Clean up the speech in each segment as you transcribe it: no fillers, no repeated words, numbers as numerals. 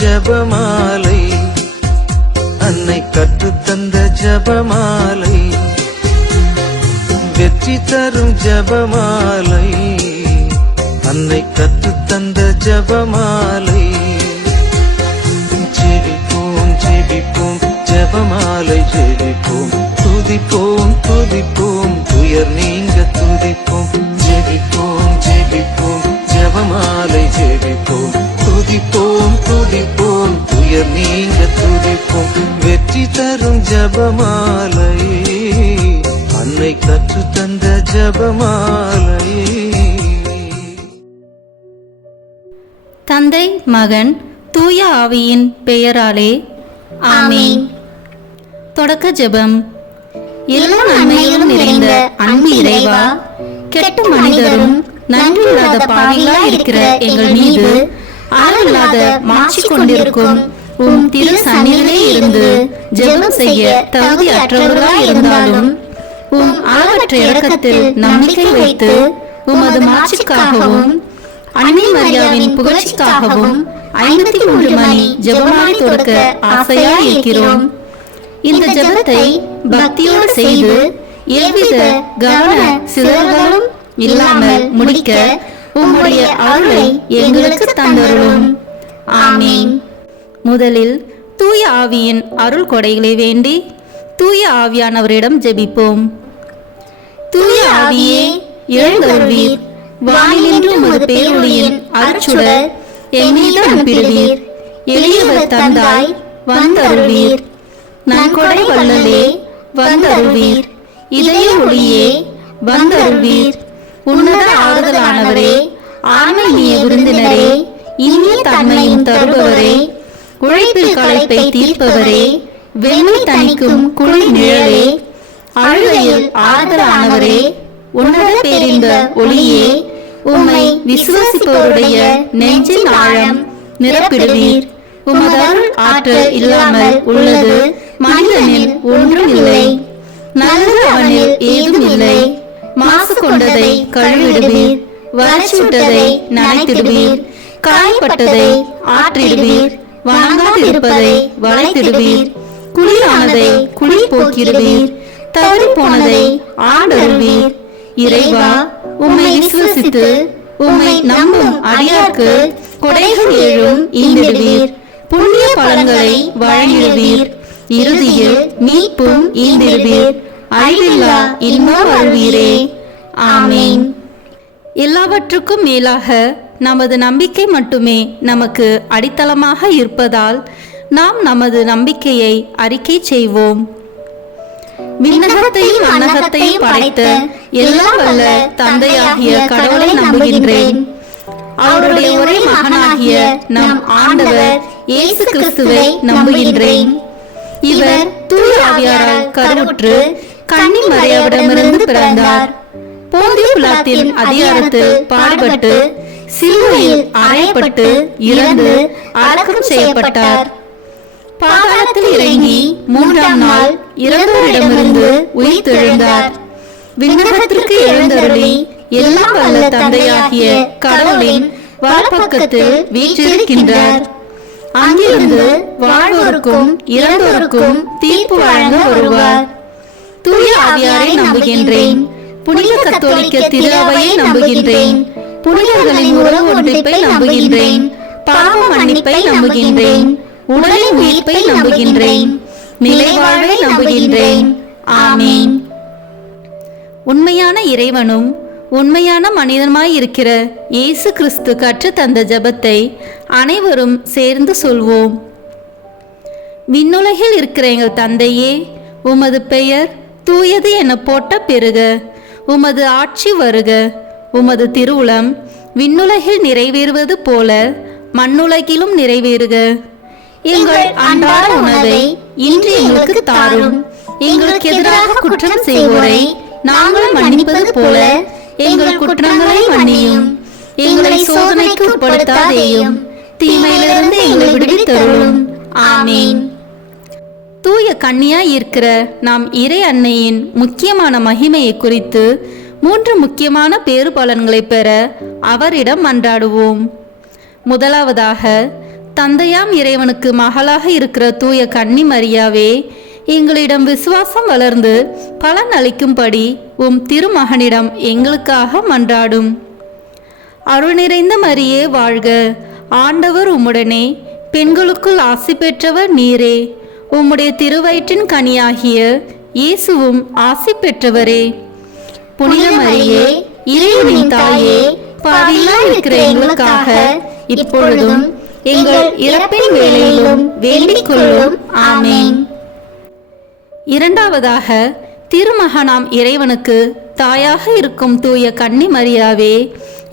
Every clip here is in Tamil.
ஜபமாலை, அன்னை கற்றுத்தந்த ஜபமாலை, வெற்றி தரும் ஜபமாலை, அன்னை கற்றுத்தந்த ஜபமாலை. ஜெபிப்போம் ஜெபிப்போம் ஜபமாலை ஜெபிப்போம், துதிப்போம் துதிப்போம் துயர் நீங்க துதிப்போம். ஜெபிப்போம் ஜெபிப்போம் ஜபமாலை ஜெபிப்போம், துதிப்போம் துதிப்போம் துயர் நீங்க துதிப்போம். வெற்றி தரும் ஜபமாலை, அன்னை கற்றுத்தந்த ஜபமாலை. தந்தை மகன் தூய ஆவியின் பெயராலே ஆமீன். தொடக்க ஜெபம். எல்லா நன்மையிலும் நிறைந்த அன்பு இறைவா, கெட்ட மனிதரும் நன்றியில்லாத பாவிகளாய் இருக்கிற எங்கள் மீது அளவில்லாத மாட்சி கொண்டிருக்கும் உம் திரு சந்நிதியிலே இருந்து ஜெபம் செய்ய தகுதி அற்றவர்களாய் இருந்தாலும் உம் அளவற்ற இரக்கத்தில் நம்பிக்கை வைத்து உமது மாட்சிக்காகவும் அன்னை மரியாவின் புகழ்ச்சிக்காகவும் 53 மணி ஜெபமாலை தொடக்க ஆசையாய் இருக்கிறோம். இந்த ஜெபத்தை பக்தியோடு செய்து எவ்வித கவன சிதறல்களும் இல்லாமல் முடிக்க உம்முடைய அருளை எங்களுக்கு தந்தருளும். ஆமீன். முதலில் தூய ஆவியின் அருள் கொடைகளை வேண்டி தூய ஆவியானவரிடம் ஜெபிப்போம். தூய ஆவியே எழுந்தருள்வீர், வானிலிருந்து ஒரு பேரொளியின் அருட்சுடர் என் மீது அனுப்பிடுவீர். எளியவர் தந்தாய் வந்தருள்வீர், நன்கொடை வள்ளலே வந்தருள்வீர். இதய ஒளியே வந்தருள்வீர். உன்னத ஆறுதலானவரே, ஆன்மீக விருந்தினரே, இனிய தன்மையும் தருபவரே, உழைப்பில் களைப்பை தீர்ப்பவரே, வெண்மை தணிக்கும் குளிர் நிழலே, அழுகையில் ஆறுதலானவரே, உன்னத பேரின்ப ஒளியே, உம்மை விசுவாசிப்பவருடைய நெஞ்சின் ஆழம் நிரப்பிடுவீர். உமது அருள் ஆற்றல் இல்லாமல் உள்ளது மனிதனில் ஒன்றும் இல்லை. நல்லது அவனில் ஏதும் இல்லை. மாசு கொண்டதை கழுவிடுவீர், வறட்சிவிட்டதை நனைத்திடுவீர், காயப்பட்டதை ஆற்றிடுவீர், வணங்காதிருப்பதை வளைத்திடுவீர், குளிரானதை குளிர் போக்கிடுவீர், தவறி போனதை ஆண்டருள்வீர். இறைவா, உம்மை விசுவசித்து உம்மை நம்பும் அடியார்க்கு கொடைகள் ஏழும் ஈந்திடுவீர், புண்ணிய பலன்களை வழங்கிடுவீர், இறுதியில் மீட்பும் ஈந்திடுவீர், அழிவில்லா இன்பம் அருள்வீரே. ஆமீன். எல்லாவற்றுக்கும் மேலாக நமது நம்பிக்கை மட்டுமே நமக்கு அடித்தளமாக இருப்பதால் நாம் நமது நம்பிக்கையை அறிக்கை செய்வோம். விண்ணகத்தையும் அன்னகத்தையும் படைத்த எல்லாம் வல்ல தந்தையாகிய கடவுளை நம்புகின்றேன். அவருடைய ஒரே மகனாகிய நம் ஆண்டவர் இயேசு கிறிஸ்துவை நம்புகின்றேன். இவர் தூய ஆவியாரால் கருவுற்று கன்னி மரியாவிடமிருந்து பிறந்தார். போந்திய பிலாத்தின் அதிகாரத்தில் பாடுபட்டு சிலுவையில் அறையப்பட்டு இறந்து அடக்கம் செய்யப்பட்டார். பாதாளத்தில் இறங்கி 3ஆம் நாள் இறந்தோரிடமிருந்து உயிர் தெழுந்தார். விண்ணகத்திற்கு எழுந்தருளி எல்லாம் வல்ல தந்தையாகிய கடவுளின் வலப்பக்கத்தில் வீற்றிருக்கின்றார். அங்கிருந்து வாழ்வோருக்கும் இறந்தோருக்கும் தீர்ப்பு வழங்க வருவார். தூய ஆவியாரை நம்புகின்றேன். புனித கத்தோலிக்க திரு அவையை நம்புகின்றேன். புனிதர்களின் உறவு ஒன்றிப்பை நம்புகின்றேன். பாவ மன்னிப்பை நம்புகின்றேன். உடலின் உயிர்ப்பை நம்புகின்றேன். நிலைவாழ்வை நம்புகின்றேன். ஆமீன். உண்மையான இறைவனும் உண்மையான மனிதனுமாய் இருக்கிற இயேசு கிறிஸ்து கற்று தந்த ஜெபத்தை அனைவரும் சேர்ந்து சொல்வோம். விண்ணுலகில் இருக்கிற எங்கள் தந்தையே, உமது பெயர் தூயது என போட்ட பெருக. உமது ஆட்சி வருக. உமது திருவுளம் விண்ணுலகில் நிறைவேறுவது போல மண்ணுலகிலும் நிறைவேறுக. எங்கள் அன்றாட உணவை இன்று எங்களுக்கு தாரும். எங்களுக்கு எதிராக குற்றம் செய்வோரை நாங்கள் மன்னிப்பது போல எங்கள் குற்றங்களை மன்னியும். எங்களை சோதனைக்கு உட்படுத்தாதேயும், தீமையிலிருந்து எங்களை விடுவித்தருளும். ஆமீன். தூய கன்னியாய் இருக்கிற நாம் இறை அன்னையின் முக்கியமான மகிமையை குறித்து 3 முக்கியமான பேறு பலன்களை பெற அவரிடம் மன்றாடுவோம். முதலாவதாக, தந்தையாம் இறைவனுக்கு மகளாக இருக்கிற தூய கன்னி மரியாவே, எங்களிடம் விசுவாசம் வளர்ந்து பலன் அளிக்கும்படி உம் திருமகனிடம் எங்களுக்காக மன்றாடும். அருள் நிறைந்த மரியே வாழ்க, ஆண்டவர் உம்முடனே, பெண்களுக்குள் ஆசி பெற்றவர் நீரே. உம்முடைய திருவயிற்றின் கனியாகிய இயேசுவும் ஆசி பெற்றவரே. புனித மரியே, இறைவனின் தாயே, பாவிகளாய் இருக்கிற எங்களுக்காக இப்பொழுதும் எங்கள் இறப்பின் வேளையிலும் வேண்டிக் கொள்ளும். ஆமேன். இரண்டாவதாக, திருமகனாம் இறைவனுக்கு தாயாக இருக்கும் தூய கன்னி மரியாவே,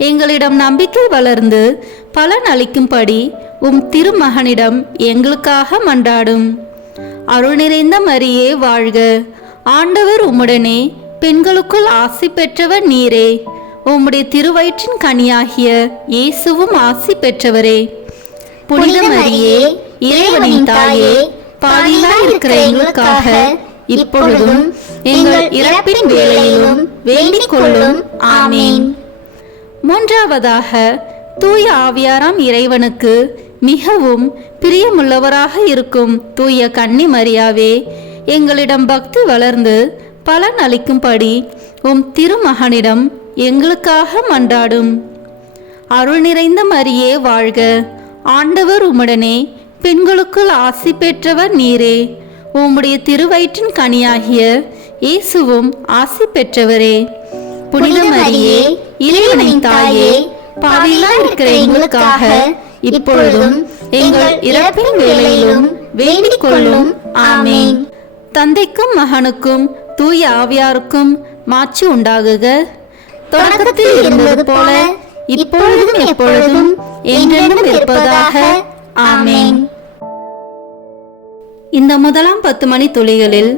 எங்களிடம் நம்பிக்கை வளர்ந்து பலன் அளிக்கும்படி உம் திருமகனிடம் எங்களுக்காக மன்றாடும். அருள் நிறைந்த மரியே வாழ்க, ஆண்டவர் உம்முடனே, பெண்களுக்குள் ஆசி பெற்றவர் நீரே. உம்முடைய திருவயிற்றின் கனியாகிய இயேசுவும் ஆசி பெற்றவரே. புனித மரியே, இறைவனின் தாயே, பாவிகளாய் இருக்கிற எங்களுக்காக இப்பொழுதும் எங்கள் இறப்பின் வேளையிலும் வேண்டிக் கொள்ளும். ஆமேன். மூன்றாவதாக, தூய ஆவியாராம் இறைவனுக்கு மிகவும் பிரியமுள்ளவராக இருக்கும் தூய கன்னி மரியாவே, எங்களிடம் பக்தி வளர்ந்து பலன் அளிக்கும்படி உம் திருமகனிடம் எங்களுக்காக மன்றாடும். அருள் நிறைந்த மரியே வாழ்க, ஆண்டவர் உம்முடனே, பெண்களுக்குள் ஆசி பெற்றவர் நீரே. உம்முடைய திருவயிற்றின் கனியாகிய இயேசுவும் ஆசி பெற்றவரே. புனித மரியே, இறைவனின் தாயே, பாவிகளாய் இருக்கிற எங்களுக்காக இப்பொழுதும் எங்கள் இறப்பின் வேளையிலும் வேண்டிக் கொள்ளும். ஆமேன். தந்தைக்கும் மகனுக்கும் தூய ஆவியாருக்கும் மாட்சி உண்டாகுக. தொடக்கத்தில் இருந்தது போல இப்பொழுதும் எப்பொழுதும் என்றென்றும் இருப்பதாக. ஆமேன். இந்த முதலாம் 10 மணி துளிகளில்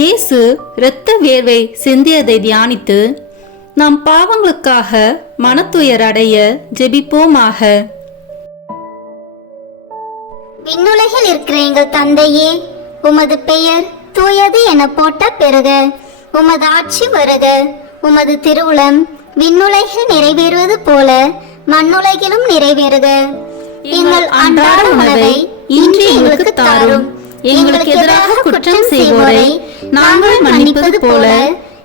இயேசு இரத்த வேர்வை சிந்தியதை தியானித்து நம் பாவங்களுக்காக மனத்துயர் அடைய ஜெபிப்போமாக. விண்ணுலகில் இருக்கிற எங்கள் தந்தையே, உமது பெயர் தூயது என போட்ட பெறுக. உமது ஆட்சி வருக. உமது திருவுளம் விண்ணுலகில் நிறைவேறுவது போல மண்ணுலகிலும் நிறைவேறுக. எங்கள் அன்றாட உணவை இன்று எங்களுக்கு தாரும். எங்களுக்கு எதிராக குற்றம் செய்வோரை நாங்கள் மன்னிப்பது போல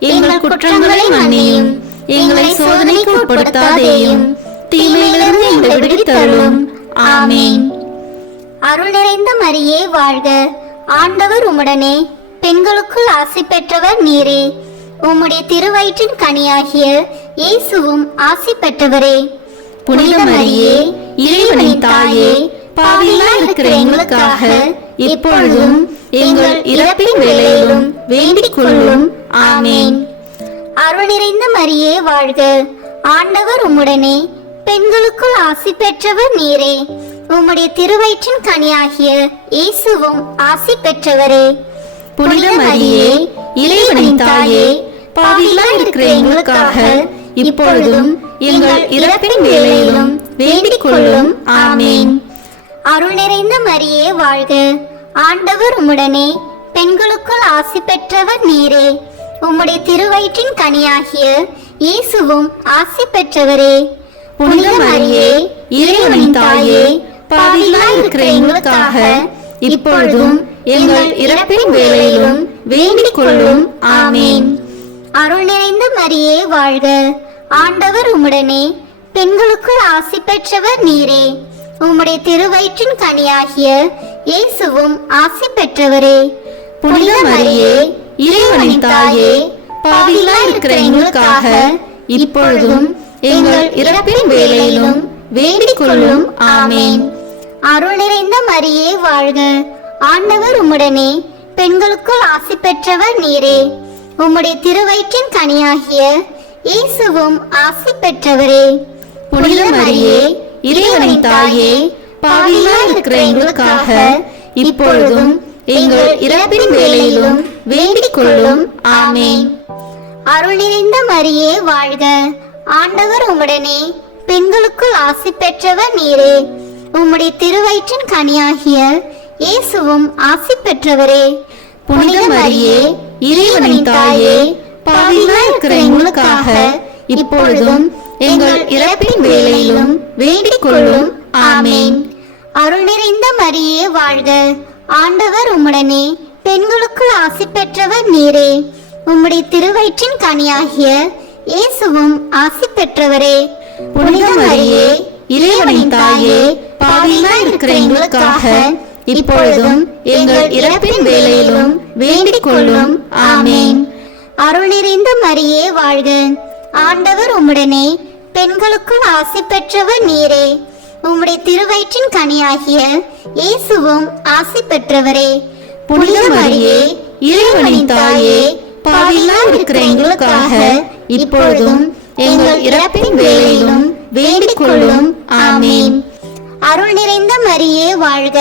எங்கள் குற்றங்களை மன்னியும். எங்களை சோதனைக்கு உட்படுத்தாதேயும், தீமையிலிருந்து எங்களை விடுவித்தருளும். ஆமேன். அருள் நிறைந்த மரியே வாழ்க, ஆண்டவர் உம்முடனே, பெண்களுக்குள் ஆசி பெற்றவர் நீரே. உம்முடைய திருவயிற்றின் கனியாகிய இயேசுவும் ஆசி பெற்றவரே. புனித மரியே, இறைவனின் தாயே, பாவிகளாய் இருக்கிற எங்களுக்காக இப்பொழுதும் எங்கள் இறப்பின் வேளையிலும் வேண்டிக் கொள்ளும். ஆமேன். அருள் நிறைந்த மரியே வாழ்க, ஆண்டவர் உம்முடனே, பெண்களுக்குள் ஆசி பெற்றவர் நீரே. உம்முடைய திருவயிற்றின் கனியாகிய இயேசுவும் ஆசி பெற்றவரே. புனித மரியே, இறைவனின் தாயே, பாவிகளாய் இருக்கிற எங்களுக்காக இப்பொழுதும் எங்கள் இறப்பின் வேளையிலும் வேண்டிக் கொள்ளும். ஆமேன். அருள் நிறைந்த மரியே வாழ்க, ஆண்டவர் உம்முடனே, பெண்களுக்குள் ஆசி பெற்றவர் நீரே. உம்முடைய திருவயிற்றின் கனியாகிய இயேசுவும் ஆசி பெற்றவரே. புனித மரியே, இறைவனின் தாயே, பாவிகளாய் இருக்கிற எங்களுக்காக இப்பொழுதும் எங்கள் இறப்பின் வேளையிலும் வேண்டிக் கொள்ளும். ஆமேன். அருள் நிறைந்த மரியே வாழ்க, ஆண்டவர் உம்முடனே, பெண்களுக்குள் ஆசி பெற்றவர் நீரே. உம்முடைய திருவயிற்றின் கனியாகிய இயேசுவும் ஆசி பெற்றவரே. புனித மரியே, இறைவனின் தாயே, பாவிகளாய் இருக்கிற எங்களுக்காக இப்பொழுதும் எங்கள் இறப்பின் வேளையிலும் வேண்டிக் கொள்ளும். ஆமேன். அருள் நிறைந்த மரியே வாழ்க, ஆண்டவர் உம்முடனே, பெண்களுக்குள் ஆசி பெற்றவர் நீரே. உம்முடைய திருவயிற்றின் கனியாகிய இயேசுவும் ஆசி பெற்றவரே. புனித மரியே, இறைவனின் தாயே, பாவிகளாய் இருக்கிற எங்களுக்காக இப்பொழுதும் எங்கள் இறப்பின் வேளையிலும் வேண்டிக் கொள்ளும். ஆமேன். அருள் நிறைந்த மரியே வாழ்க, ஆண்டவர் உம்முடனே, பெண்களுக்குள் ஆசி பெற்றவர் நீரே. உம்முடைய திருவயிற்றின் கனியாகிய இயேசுவும் ஆசி பெற்றவரே. புனித மரியே, இறைவனின் தாயே, பாவிகளாய் இருக்கிற எங்களுக்காக இப்பொழுதும் எங்கள் இறப்பின் வேளையிலும் வேண்டிக் கொள்ளும். ஆமேன். அருள் நிறைந்த மரியே வாழ்க, ஆண்டவர் உம்முடனே, பெண்களுக்குள் ஆசி பெற்றவர் நீரே. உம்முடைய திருவயிற்றின் கனியாகிய இயேசுவும் ஆசி பெற்றவரே. புனித மரியே, இறைவனின் தாயே, பாவிகளாய் இருக்கிற எங்களுக்காக இப்பொழுதும் எங்கள் இறப்பின் வேளையிலும் வேண்டிக் கொள்ளும். ஆமேன். அருள் நிறைந்த மரியே வாழ்க, ஆண்டவர் உம்முடனே, பெண்களுக்குள் ஆசி பெற்றவர் நீரே. உம்முடைய திருவயிற்றின் கனியாகிய இயேசுவும் ஆசி பெற்றவரே. புனித மரியே, இறைவனின் தாயே, பாவிகளாய் இருக்கிற எங்களுக்காக இப்பொழுதும் எங்கள் இறப்பின் வேளையிலும் வேண்டிக் கொள்ளும். ஆமேன். அருள் நிறைந்த மரியே வாழ்க,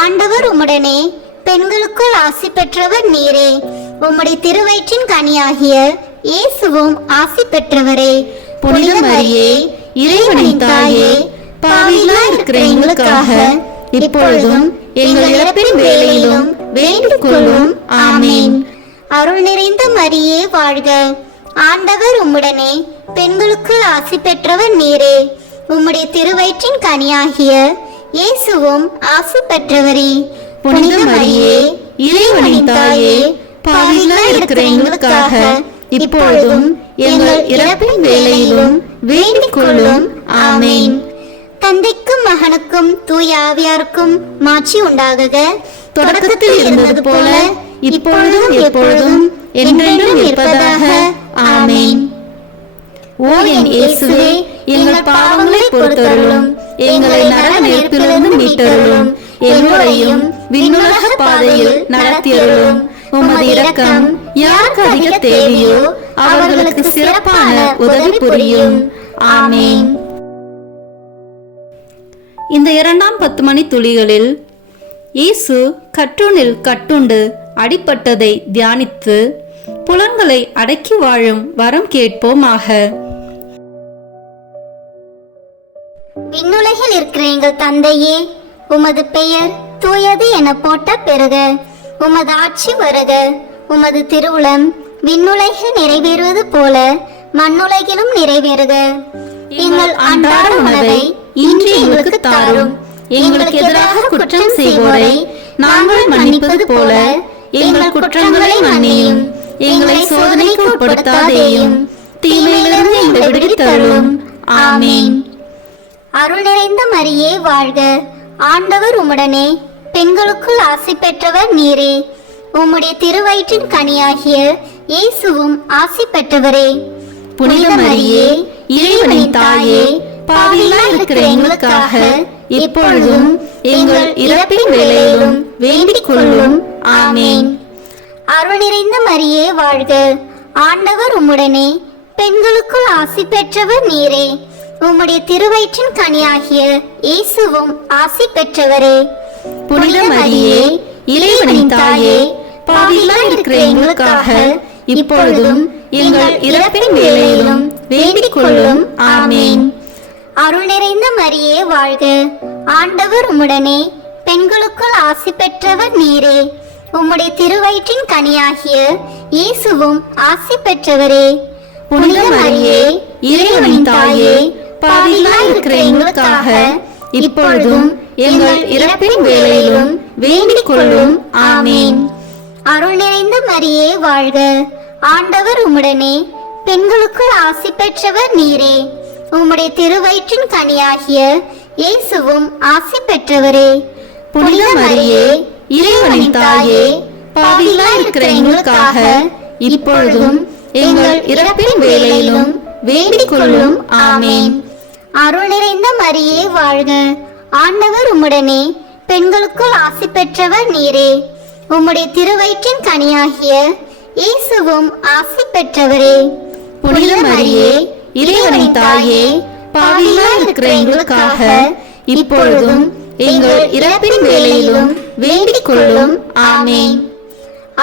ஆண்டவர் உம்முடனே, பெண்களுக்குள் ஆசி பெற்றவர் நீரே. உம்முடைய திருவயிற்றின் கனியாகிய இயேசுவும் ஆசி பெற்றவரே. புனித மரியே, இறைவனின் தாயே, பாவிகளாய் இருக்கிற எங்களுக்காக இப்பொழுதும் எங்கள் இறப்பின் வேளையிலும் வேண்டிக் கொள்ளும். ஆமேன். அருள் நிறைந்த மரியே வாழ்க, ஆண்டவர் உம்முடனே, பெண்களுக்குள் ஆசி பெற்றவர் நீரே. உம்முடைய திருவயிற்றின் கனியாகிய இயேசுவும் ஆசி பெற்றவரே. புனித மரியே, இறைவனின் தாயே, பாவிகளாய் இருக்கிற எங்களுக்காக இப்பொழுதும் எங்கள் இறப்பின் வேளையிலும் வேண்டிக் கொள்ளும். ஆமேன். தந்தைக்கும் மகனுக்கும் தூய ஆவியாருக்கும் மாட்சி உண்டாகுக. தொடக்கத்தில் இருந்தது போல இப்பொழுதும் எப்பொழுதும் என்றென்றும் இருப்பதாக. ஆமேன். ஓ என் இயேசுவே, எங்கள் பாவங்களை பொறுத்தருளும், எங்களை நரக நெருப்பிலிருந்து மீட்டருளும், எல்லோரையும் விண்ணுலக பாதையில் நடத்தியருளும். உமது இரக்கம் யாருக்கு அதிக தேவையோ அவர்களுக்கு சிறப்பான உதவி புரியும். ஆமேன். இந்த 2ஆம் 10 மணி துளிகளில் இயேசு கற்றூனில் கட்டுண்டு அடிபட்டதை தியானித்து புலன்களை அடக்கி வாழும் வரம் கேட்போமாக. விண்ணுலகில் இருக்கிற எங்கள் தந்தையே, உமது பெயர் தூயது என போட்ட பெறுக. உமது ஆட்சி வருக. உமது திருவுளம் விண்ணுலகில் நிறைவேறுவது போல மண்ணுலகிலும் நிறைவேறுக. எங்கள் அன்றாட உணவை இன்று எங்களுக்கு தாரும். எங்களுக்கு எதிராக குற்றம் செய்வோரை நாங்கள் மன்னிப்பது போல எங்கள் குற்றங்களை மன்னியும். எங்களை சோதனைக்கு உட்படுத்தாதேயும், தீமையிலிருந்து எங்களை விடுவித்தருளும். ஆமேன். அருள் நிறைந்த மரியே வாழ்க, ஆண்டவர் உம்முடனே, பெண்களுக்குள் ஆசி பெற்றவர் நீரே. உம்முடைய திருவயிற்றின் கனியாகிய இயேசுவும் ஆசி பெற்றவரே. புனித மரியே, இறைவனின் தாயே, பாவிகளாய் இருக்கிற எங்களுக்காக இப்பொழுதும் எங்கள் இறப்பின் வேளையிலும் வேண்டிக் கொள்ளும். ஆமேன். அருள் நிறைந்த மரியே வாழ்க, ஆண்டவர் உம்முடனே, பெண்களுக்குள் ஆசி பெற்றவர் நீரே. உம்முடைய திருவயிற்றின் கனியாகிய இயேசுவும் ஆசி பெற்றவரே. புனித மரியே, இறைவனின் தாயே, பாவிகளாய் இருக்கிற எங்களுக்காக இப்பொழுதும் எங்கள் இறப்பின் வேளையிலும் வேண்டிக் கொள்ளும். ஆமேன். அருள் நிறைந்த மரியே வாழ்க, ஆண்டவர் உம்முடனே, பெண்களுக்குள் ஆசி பெற்றவர் நீரே. உம்முடைய திருவயிற்றின் கனியாகிய இயேசுவும் ஆசி பெற்றவரே. புனித மரியே, இறைவனின் தாயே, பாவிகளாய் இருக்கிற எங்களுக்காக இப்பொழுதும் எங்கள் இறப்பின் வேளையிலும் வேண்டிக் கொள்ளும். ஆமேன். அருள் நிறைந்த மரியே வாழ்க, ஆண்டவர் உம்முடனே, பெண்களுக்குள் ஆசி பெற்றவர் நீரே. உம்முடைய திருவயிற்றின் கனியாகிய இயேசுவும் ஆசி பெற்றவரே. புனித மரியே, இறைவனின் தாயே, பாவிகளாய் இருக்கிற எங்களுக்காக இப்பொழுதும் எங்கள் இறப்பின் வேளையிலும் வேண்டிக் கொள்ளும். ஆமேன். அருள் நிறைந்த மரியே வாழ்க, ஆண்டவர் உம்முடனே, பெண்களுக்குள் ஆசி பெற்றவர் நீரே. உம்முடைய திருவயிற்றின் கனியாகிய இயேசுவும் ஆசி பெற்றவரே. புனித மரியே, இறைவனின் தாயே, பாவிகளாய் இருக்கிற எங்களுக்காக இப்பொழுதும் எங்கள் இறப்பின் வேளையிலும் வேண்டிக் கொள்ளும். ஆமேன்.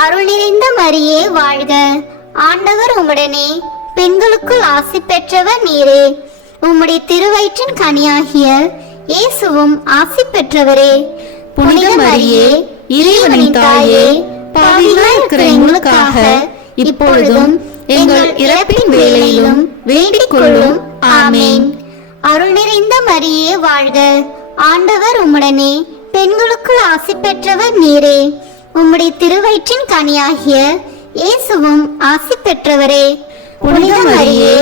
அருள் நிறைந்த மரியே வாழ்க, ஆண்டவர் உம்முடனே, பெண்களுக்குள் ஆசி பெற்றவர் நீரே. உம்முடைய திருவயிற்றின் கனியாகிய இயேசுவும் ஆசி பெற்றவரே. புனித மரியே, இறைவனின் தாயே, பாவிகளாய் இருக்கிற எங்களுக்காக இப்பொழுதும் எங்கள் இறப்பின் வேளையிலும் வேண்டிக் கொள்ளும். ஆமேன். அருள் நிறைந்த மரியே வாழ்க, ஆண்டவர் உம்முடனே பெண்களுக்குள் ஆசி பெற்றவர் நீரே. உம்முடைய திருவயிற்றின் கனியாகிய இயேசுவும் ஆசி பெற்றவரே. புனித மரியே,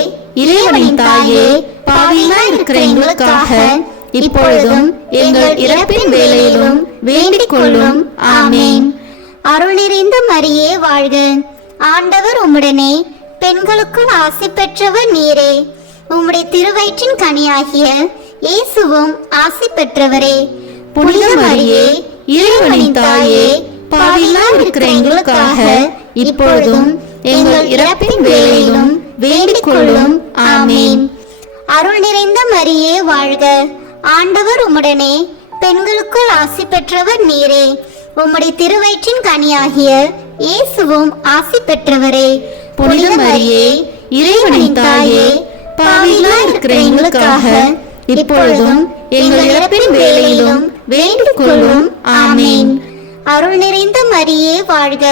இறைவனின் தாயே, பாவிகளாய் இருக்கிற எங்களுக்காக இப்பொழுதும் எங்கள் இறப்பின் வேளையிலும் வேண்டிக் கொள்ளும். ஆமேன். அருள் நிறைந்த மரியே வாழ்க. ஆண்டவர் உம்முடனே பெண்களுக்குள் ஆசி பெற்றவர் நீரே. உம்முடைய திருவயிற்றின் கனியாகிய இயேசுவும் ஆசி பெற்றவரே. புனித மரியே, இறைவனின் தாயே, பாவிகளாய் இருக்கிற எங்களுக்காக இப்பொழுதும் எங்கள் இறப்பின் வேளையிலும் வேண்டிக் கொள்ளும். ஆமேன். அருள் நிறைந்த மரியே வாழ்க. ஆண்டவர் உம்முடனே பெண்களுக்குள் ஆசி பெற்றவர் நீரே. உம்முடைய திருவயிற்றின் கனியாகிய இயேசுவும் ஆசி பெற்றவரே. புனித மரியே, இறைவனின் தாயே, பாவிகளாய் இருக்கிற எங்களுக்காக இப்பொழுதும் எங்கள் இறப்பின் வேளையிலும் வேண்டிக் கொள்ளும். ஆமேன். அருள் நிறைந்த மரியே வாழ்க.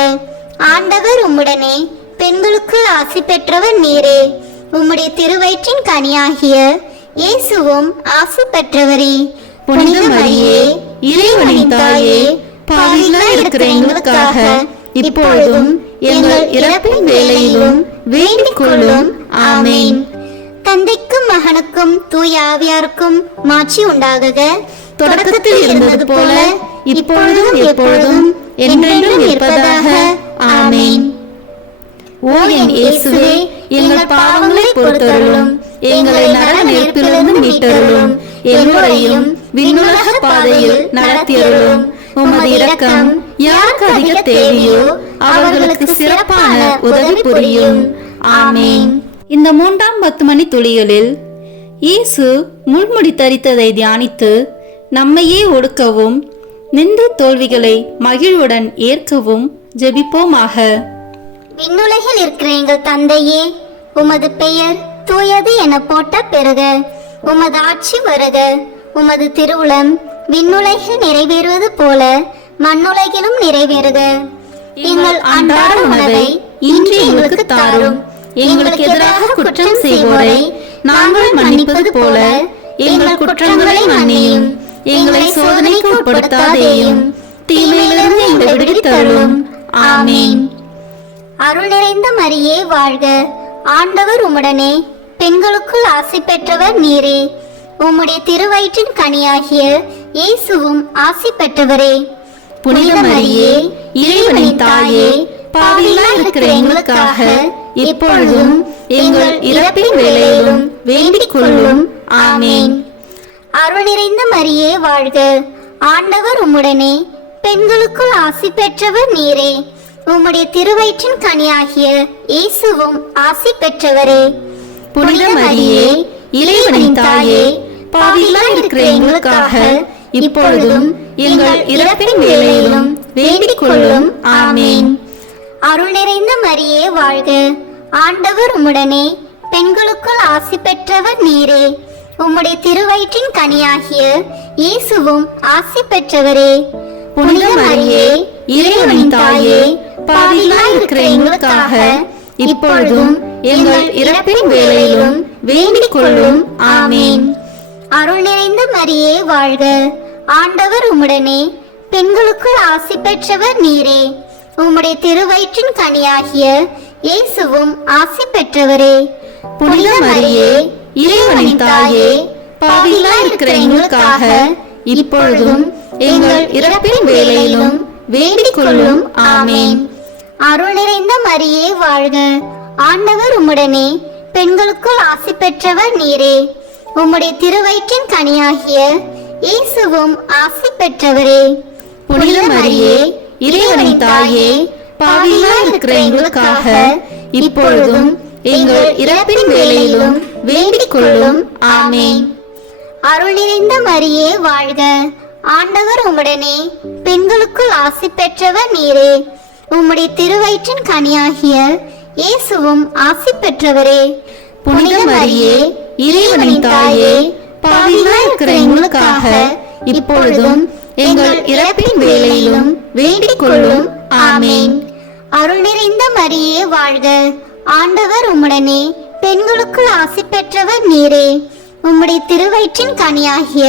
ஆண்டவர் உம்முடனே பெண்களுக்குள் ஆசி பெற்றவர் நீரே. உம்முடைய திருவயிற்றின் கனியாகிய இயேசுவும் ஆசி பெற்றவரே. புனித மரியே, இறைவனின் தாயே, பாவிகளாய் இருக்கிற எங்களுக்காக இப்பொழுதும் எங்கள் இறப்பின் வேளையிலும் வேண்டிக் கொள்ளும். ஆமேன். தந்தைக்கும் மகனுக்கும் தூய ஆவியாருக்கும் மாட்சி உண்டாகுக. தொடக்கத்தில் இருந்தது போல இப்பொழுதும் எப்பொழுதும் என்றென்றும் இருப்பதாக. ஆமேன். ஓ என் இயேசுவே, எங்கள் பாவங்களை பொறுத்தருளும், எங்களை நரக நெருப்பிலிருந்து மீட்டருளும், எல்லோரையும் விண்ணுலக பாதையில் நடத்தியருளும். உமது இரக்கம் யாருக்கு அதிக தேவையோ அவர்களுக்கு சிறப்பான உதவி புரியும். ஆமேன். இந்த 3ஆம் 10 மணி துளிகளில் இயேசு முள்முடி தரித்ததை தியானித்து நம்மையே ஒடுக்கவும் நின்ற தோல்விகளை மகிழ்வுடன் ஏற்கவும் ஜெபிப்போமாக. விண்ணுலகில் இருக்கிற எங்கள் தந்தையே, உமது பெயர் தூயது என போட்ட பெறுக. உமது ஆட்சி வருக. உமது திருவுளம் விண்ணுலகில் நிறைவேறுவது போல மண்ணுலகிலும் நிறைவேறுக. எங்கள் அன்றாட உணவை இன்று எங்களுக்கு தாரும். எங்களுக்கு எதிராக குற்றம் செய்வோரை நாங்கள் மன்னிப்பது போல எங்கள் குற்றங்களை மன்னியும். எங்களை சோதனைக்கு உட்படுத்தாதேயும், தீமையிலிருந்து எங்களை விடுவித்தருளும். ஆமேன். அருள் நிறைந்த மரியே வாழ்க. ஆண்டவர் உம்முடனே பெண்களுக்குள் ஆசி பெற்றவர் நீரே. உம்முடைய திருவயிற்றின் கனியாகிய இயேசுவும் ஆசி பெற்றவரே. புனித மரியே, இறைவனின் தாயே, பாவிகளாய் இருக்கிற எங்களுக்காக இப்பொழுதும் எங்கள் இறப்பின் வேளையிலும் வேண்டிக் கொள்ளும். ஆமேன். அருள் நிறைந்த மரியே வாழ்க. ஆண்டவர் உம்முடனே பெண்களுக்குள் ஆசி பெற்றவர் நீரே. உம்முடைய திருவயிற்றின் கனியாகிய இயேசுவும் ஆசி பெற்றவரே. புனித மரியே, இறைவனின் தாயே, பாவிகளாய் இருக்கிற எங்களுக்காக இப்பொழுதும் எங்கள் இறப்பின் வேளையிலும் வேண்டிக் கொள்ளும். ஆமேன். அருள் நிறைந்த மரியே வாழ்க. ஆண்டவர் உம்முடனே பெண்களுக்குள் ஆசி பெற்றவர் நீரே. உம்முடைய திருவயிற்றின் கனியாகிய இயேசுவும் ஆசி பெற்றவரே. புனித மரியே, இறைவனின் தாயே, பாவிகளாய் இருக்கிற எங்களுக்காக இப்பொழுதும் எங்கள் இறப்பின் வேளையிலும் வேண்டிக் கொள்ளும். ஆமேன். அருள் நிறைந்த மரியே வாழ்க. ஆண்டவர் உம்முடனே பெண்களுக்குள் ஆசி பெற்றவர் நீரே. உம்முடைய திருவயிற்றின் கனியாகிய இயேசுவும் ஆசி பெற்றவரே. புனித மரியே, இறைவனின் தாயே, பாவிகளாய் இருக்கிற எங்களுக்காக இப்பொழுதும் எங்கள் இறப்பின் வேளையிலும் வேண்டிக் கொள்ளும். ஆமேன். அருள் நிறைந்த மரியே வாழ்க. ஆண்டவர் உம்முடனே பெண்களுக்குள் ஆசி பெற்றவர் நீரே. உம்முடைய திருவயிற்றின் கனியாகிய இயேசுவும் ஆசி பெற்றவரே. புனித மரியே, இறைவனின் தாயே, பாவிகளாய் இருக்கிற எங்களுக்காக இப்பொழுதும் எங்கள் இறப்பின் வேளையிலும் வேண்டிக் கொள்ளும். ஆமேன். அருள் நிறைந்த மரியே வாழ்க. ஆண்டவர் உம்முடனே பெண்களுக்குள் ஆசி பெற்றவர் நீரே. உம்முடைய திருவயிற்றின் கனியாகிய இயேசுவும் ஆசி பெற்றவரே. புனித மரியே, இறைவனின் தாயே, பாவிகளாய் இருக்கிற எங்களுக்காக இப்பொழுதும் எங்கள் இறப்பின் வேளையிலும் வேண்டிக் கொள்ளும். ஆமேன். அருள் நிறைந்த மரியே வாழ்க. ஆண்டவர் உம்முடனே பெண்களுக்குள் ஆசி பெற்றவர் நீரே. உம்முடைய திருவயிற்றின் கனியாகிய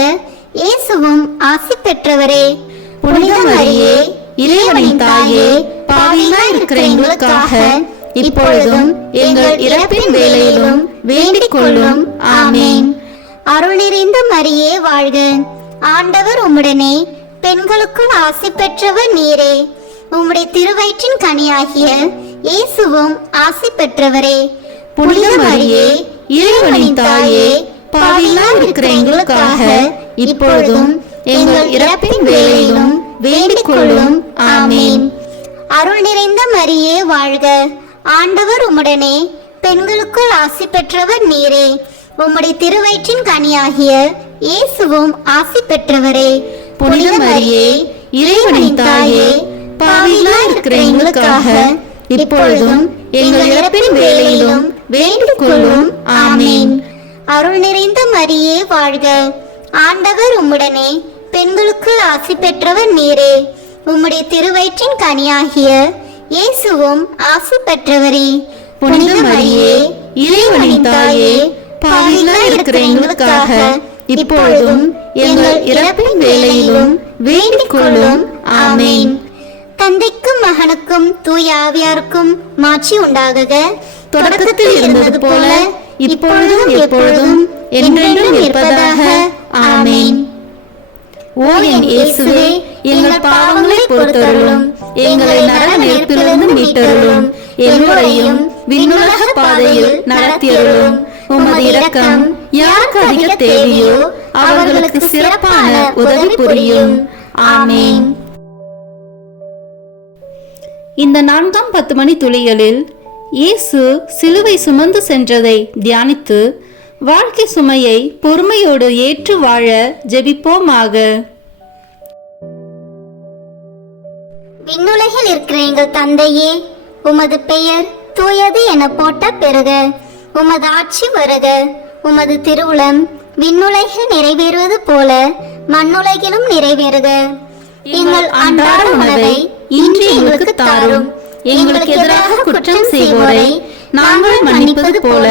இயேசுவும் ஆசி பெற்றவரே. புனித மரியே, இறைவனின் தாயே, பாவிகளாய் இருக்கிற எங்களுக்காக இப்பொழுதும் எங்கள் இறப்பின் வேளையிலும் வேண்டிக் கொள்ளும். ஆமேன். அருள் நிறைந்த மரியே வாழ்க. ஆண்டவர் உம்முடனே, பெண்களுக்குள் ஆசி பெற்றவர் நீரே. உம்முடைய திருவயிற்றின் கனியாகிய இயேசுவும் ஆசி பெற்றவரே. புனித மரியே, இறைவனின் தாயே, பாவிகளாய் இருக்கிற எங்களுக்காக இப்பொழுதும் எங்கள் இறப்பின் வேளையிலும் வேண்டிக் கொள்ளும். ஆமேன். அருள் நிறைந்த மரியே வாழ்க. ஆண்டவர் உம்முடனே, பெண்களுக்குள் ஆசி பெற்றவர் நீரே. உம்முடைய திருவயிற்றின் கனியாகிய இயேசுவும் ஆசி பெற்றவரே. புனித மரியே, இறைவனின் தாயே, பாவிகளாய் இருக்கிற எங்களுக்காக இப்பொழுதும் எங்கள் இறப்பின் வேளையிலும் வேண்டிக் கொள்ளும். ஆமேன். அருள் நிறைந்த மரியே வாழ்க. ஆண்டவர் உம்முடனே, பெண்களுக்குள் ஆசி பெற்றவர் நீரே. உம்முடைய திருவயிற்றின் கனியாகிய இயேசுவும் ஆசி பெற்றவரே. புனித மரியே, இறைவனின் தாயே, பாவிகளாய் இருக்கிற எங்களுக்காக இப்பொழுதும் எங்கள் இறப்பின் வேளையிலும் வேண்டிக் கொள்ளும். ஆமேன். தந்தைக்கும் மகனுக்கும் தூய ஆவியாருக்கும் மாட்சி உண்டாகுக. தொடக்கத்தில் இருந்தது போல இப்பொழுதும் எப்பொழுதும் என்றென்றும் இருப்பதாக. ஆமேன். ஓ என் இயேசுவே, எங்கள் பாவங்களை பொறுத்தருளும், எங்களை நரக நெருப்பிலிருந்து மீட்டருளும், எல்லோரையும் விண்ணுலக பாதையில் நடத்தியருளும். உமது இரக்கம் யாருக்கு அதிக தேவையோ அவர்களுக்கு சிறப்பான உதவி புரியும். ஆமேன். இந்த 4ஆம் 10 மணி துளிகளில் இயேசு சிலுவை சுமந்து சென்றதை தியானித்து வாழ்க்கை சுமையை பொறுமையோடு ஏற்று வாழ ஜெபிப்போமாக. விண்ணுலகில் இருக்கிற எங்கள் தந்தையே, உமது பெயர் தூயது என போட்ட பெறுக. உமது ஆட்சி வருக. உமது திருவுளம் விண்ணுலகில் நிறைவேறுவது போல மண்ணுலகிலும் நிறைவேறுக. எங்கள் அன்றாட உணவை இன்று எங்களுக்கு தாரும். எங்களுக்கு எதிராக குற்றம் செய்வோரை நாங்கள் மன்னிப்பது போல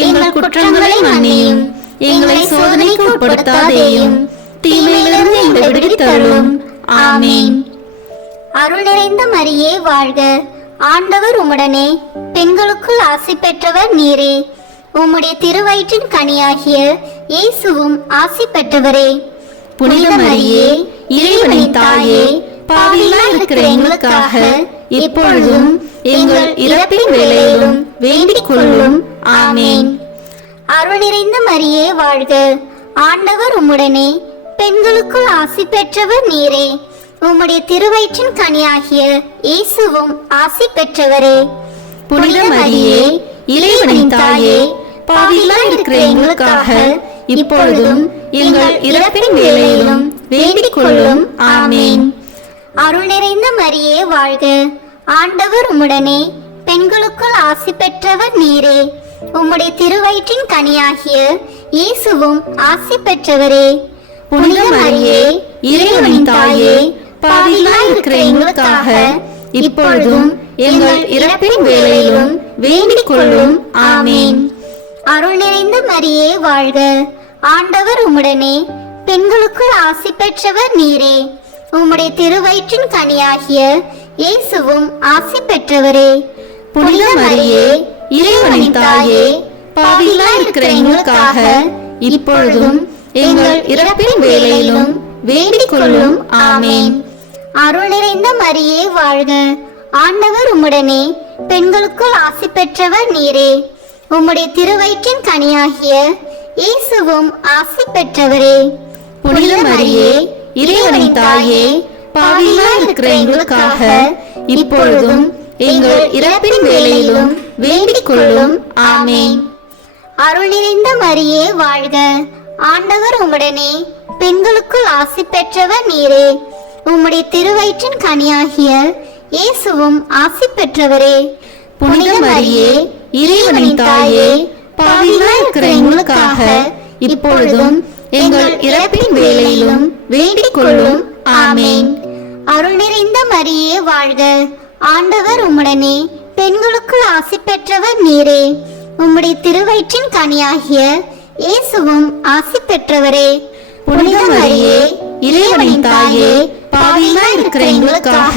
எங்கள் குற்றங்களை மன்னியும். எங்களை சோதனைக்கு உட்படுத்தாதேயும், தீமையிலிருந்து எங்களை விடுவித்தருளும். ஆமேன். அருள் நிறைந்த மரியே வாழ்க. ஆண்டவர் உம்முடனே, பெண்களுக்குள் ஆசி பெற்றவர் நீரே. உம்முடைய திருவயிற்றின் கனியாகிய இயேசுவும் ஆசி பெற்றவரே. புனித மரியே, இறைவனின் தாயே, பாவிகளாய் இருக்கிற எங்களுக்காக இப்பொழுதும் எங்கள் இறப்பின் வேளையிலும் வேண்டிக் கொள்ளும். ஆமேன். அருள் நிறைந்த மரியே வாழ்க. ஆண்டவர் உம்முடனே, பெண்களுக்குள் ஆசி பெற்றவர் நீரே. உம்முடைய திருவயிற்றின் கனியாகிய இயேசுவும் ஆசி பெற்றவரே. புனித மரியே, இறைவனின் தாயே, பாவிகளாய் இருக்கிற எங்களுக்காக இப்பொழுதும் எங்கள் இறப்பின் வேளையிலும் வேண்டிக் கொள்ளும். ஆமேன். அருள் நிறைந்த மரியே வாழ்க. ஆண்டவர் உம்முடனே, பெண்களுக்குள் ஆசி பெற்றவர் நீரே. உம்முடைய திருவயிற்றின் கனியாகிய இயேசுவும் ஆசி பெற்றவரே. புனித மரியே, இறைவனின் தாயே, பாவிகளாய் இருக்கிற எங்களுக்காக இப்பொழுதும் எங்கள் இறப்பின் வேளையிலும் வேண்டிக் கொள்ளும். ஆமேன். அருள் நிறைந்த மரியே வாழ்க. ஆண்டவர் உம்முடனே, பெண்களுக்குள் ஆசி பெற்றவர் நீரே. உம்முடைய திருவயிற்றின் கனியாகிய இயேசுவும் ஆசி பெற்றவரே. புனித மரியே, இறைவனின் தாயே, பாவிகளாய் இருக்கிற எங்களுக்காக இப்பொழுதும் எங்கள் இறப்பின் வேளையிலும் வேண்டிக் கொள்ளும். ஆமேன். அருள் நிறைந்த மரியே வாழ்க. ஆண்டவர் உம்முடனே, பெண்களுக்குள் ஆசி பெற்றவர் நீரே. உம்முடைய திருவயிற்றின் கனியாகிய இயேசுவும் ஆசி பெற்றவரே. புனித மரியே, இறைவனின் தாயே, பாவிகளாய் இருக்கிற எங்களுக்காக இப்பொழுதும் எங்கள் இறப்பின் வேளையிலும் வேண்டிக் கொள்ளும். ஆமேன். அருள் நிறைந்த மரியே வாழ்க. ஆண்டவர் உம்முடனே, பெண்களுக்குள் ஆசி பெற்றவர் நீரே. உம்முடைய திருவயிற்றின் கனியாகிய இயேசுவும் ஆசி பெற்றவரே. புனித மரியே, இறைவனின் தாயே, பாவிகளாய் இருக்கிற எங்களுக்காக இப்பொழுதும் எங்கள் இறப்பின் வேளையிலும் வேண்டிக் கொள்ளும். ஆமேன். அருள் நிறைந்த மரியே வாழ்க. ஆண்டவர் உம்முடனே, பெண்களுக்குள் ஆசி பெற்றவர் நீரே. உம்முடைய திருவயிற்றின் கனியாகிய இயேசுவும் ஆசி பெற்றவரே. புனித மரியே இறைவனின் தாயே, பாவிகளாய் இருக்கிற எங்களுக்காக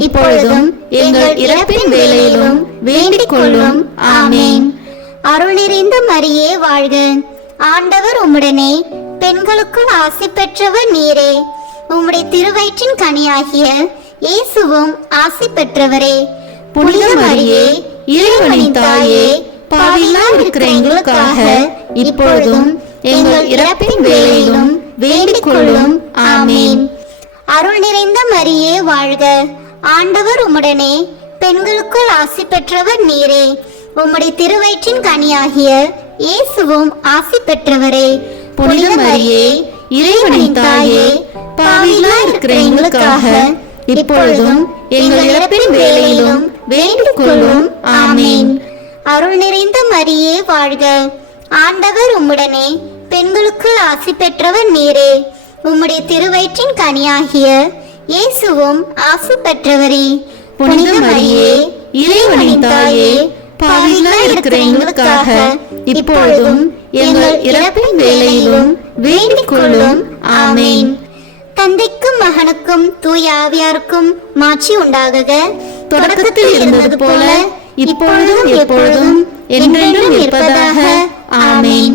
இப்பொழுதும் எங்கள் இறப்பின் வேளையிலும் வேண்டிக் கொள்ளும். ஆமென். அருள் நிறைந்த மரியே வாழ்க. ஆண்டவர் உம்முடனே, பெண்களுக்குள் ஆசி பெற்றவர் நீரே. உம்முடைய திருவயிற்றின் கனியாகிய இயேசுவும் ஆசி பெற்றவரே. புனித மரியே இறைவனின் தாயே, பாவிகளாய் இருக்கிற எங்களுக்காக இப்பொழுதும் எங்கள் இறப்பின் வேளையிலும் வேண்டிக் கொள்ளும். ஆமென். அருள் நிறைந்த மரியே வாழ்க. ஆண்டவர் உம்முடனே, பெண்களுக்குள் ஆசி பெற்றவர் நீரே. உம்முடைய திருவயிற்றின் கனியாகிய இயேசுவும் ஆசி பெற்றவரே. புனித மரியே இறைவனின் தாயே, பாவிகளாய் இருக்கிற எங்களுக்காக இப்பொழுதும் எங்கள் இறப்பின் வேளையிலும் வேண்டிக் கொள்ளும். ஆமென். அருள் நிறைந்த மரியே வாழ்க. ஆண்டவர் உம்முடனே, பெண்களுக்குள் ஆசி பெற்றவர் நீரே. உம்முடைய திருவயிற்றின் கனியாகிய இயேசுவும் ஆசி பெற்றவரே. புனித மரியே இறைவனின் தாயே, பாவிகளாய் இருக்கிற எங்களுக்காக இப்பொழுதும் எங்கள் இறப்பின் வேளையிலும் வேண்டிக் கொள்ளும். ஆமென். தந்தைக்கும் மகனுக்கும் தூய ஆவியாருக்கும் மாட்சி உண்டாகுக. தொடக்கத்தில் இருந்தது போல இப்பொழுதும் எப்பொழுதும் என்றென்றும் இருப்பதாக. ஆமென்.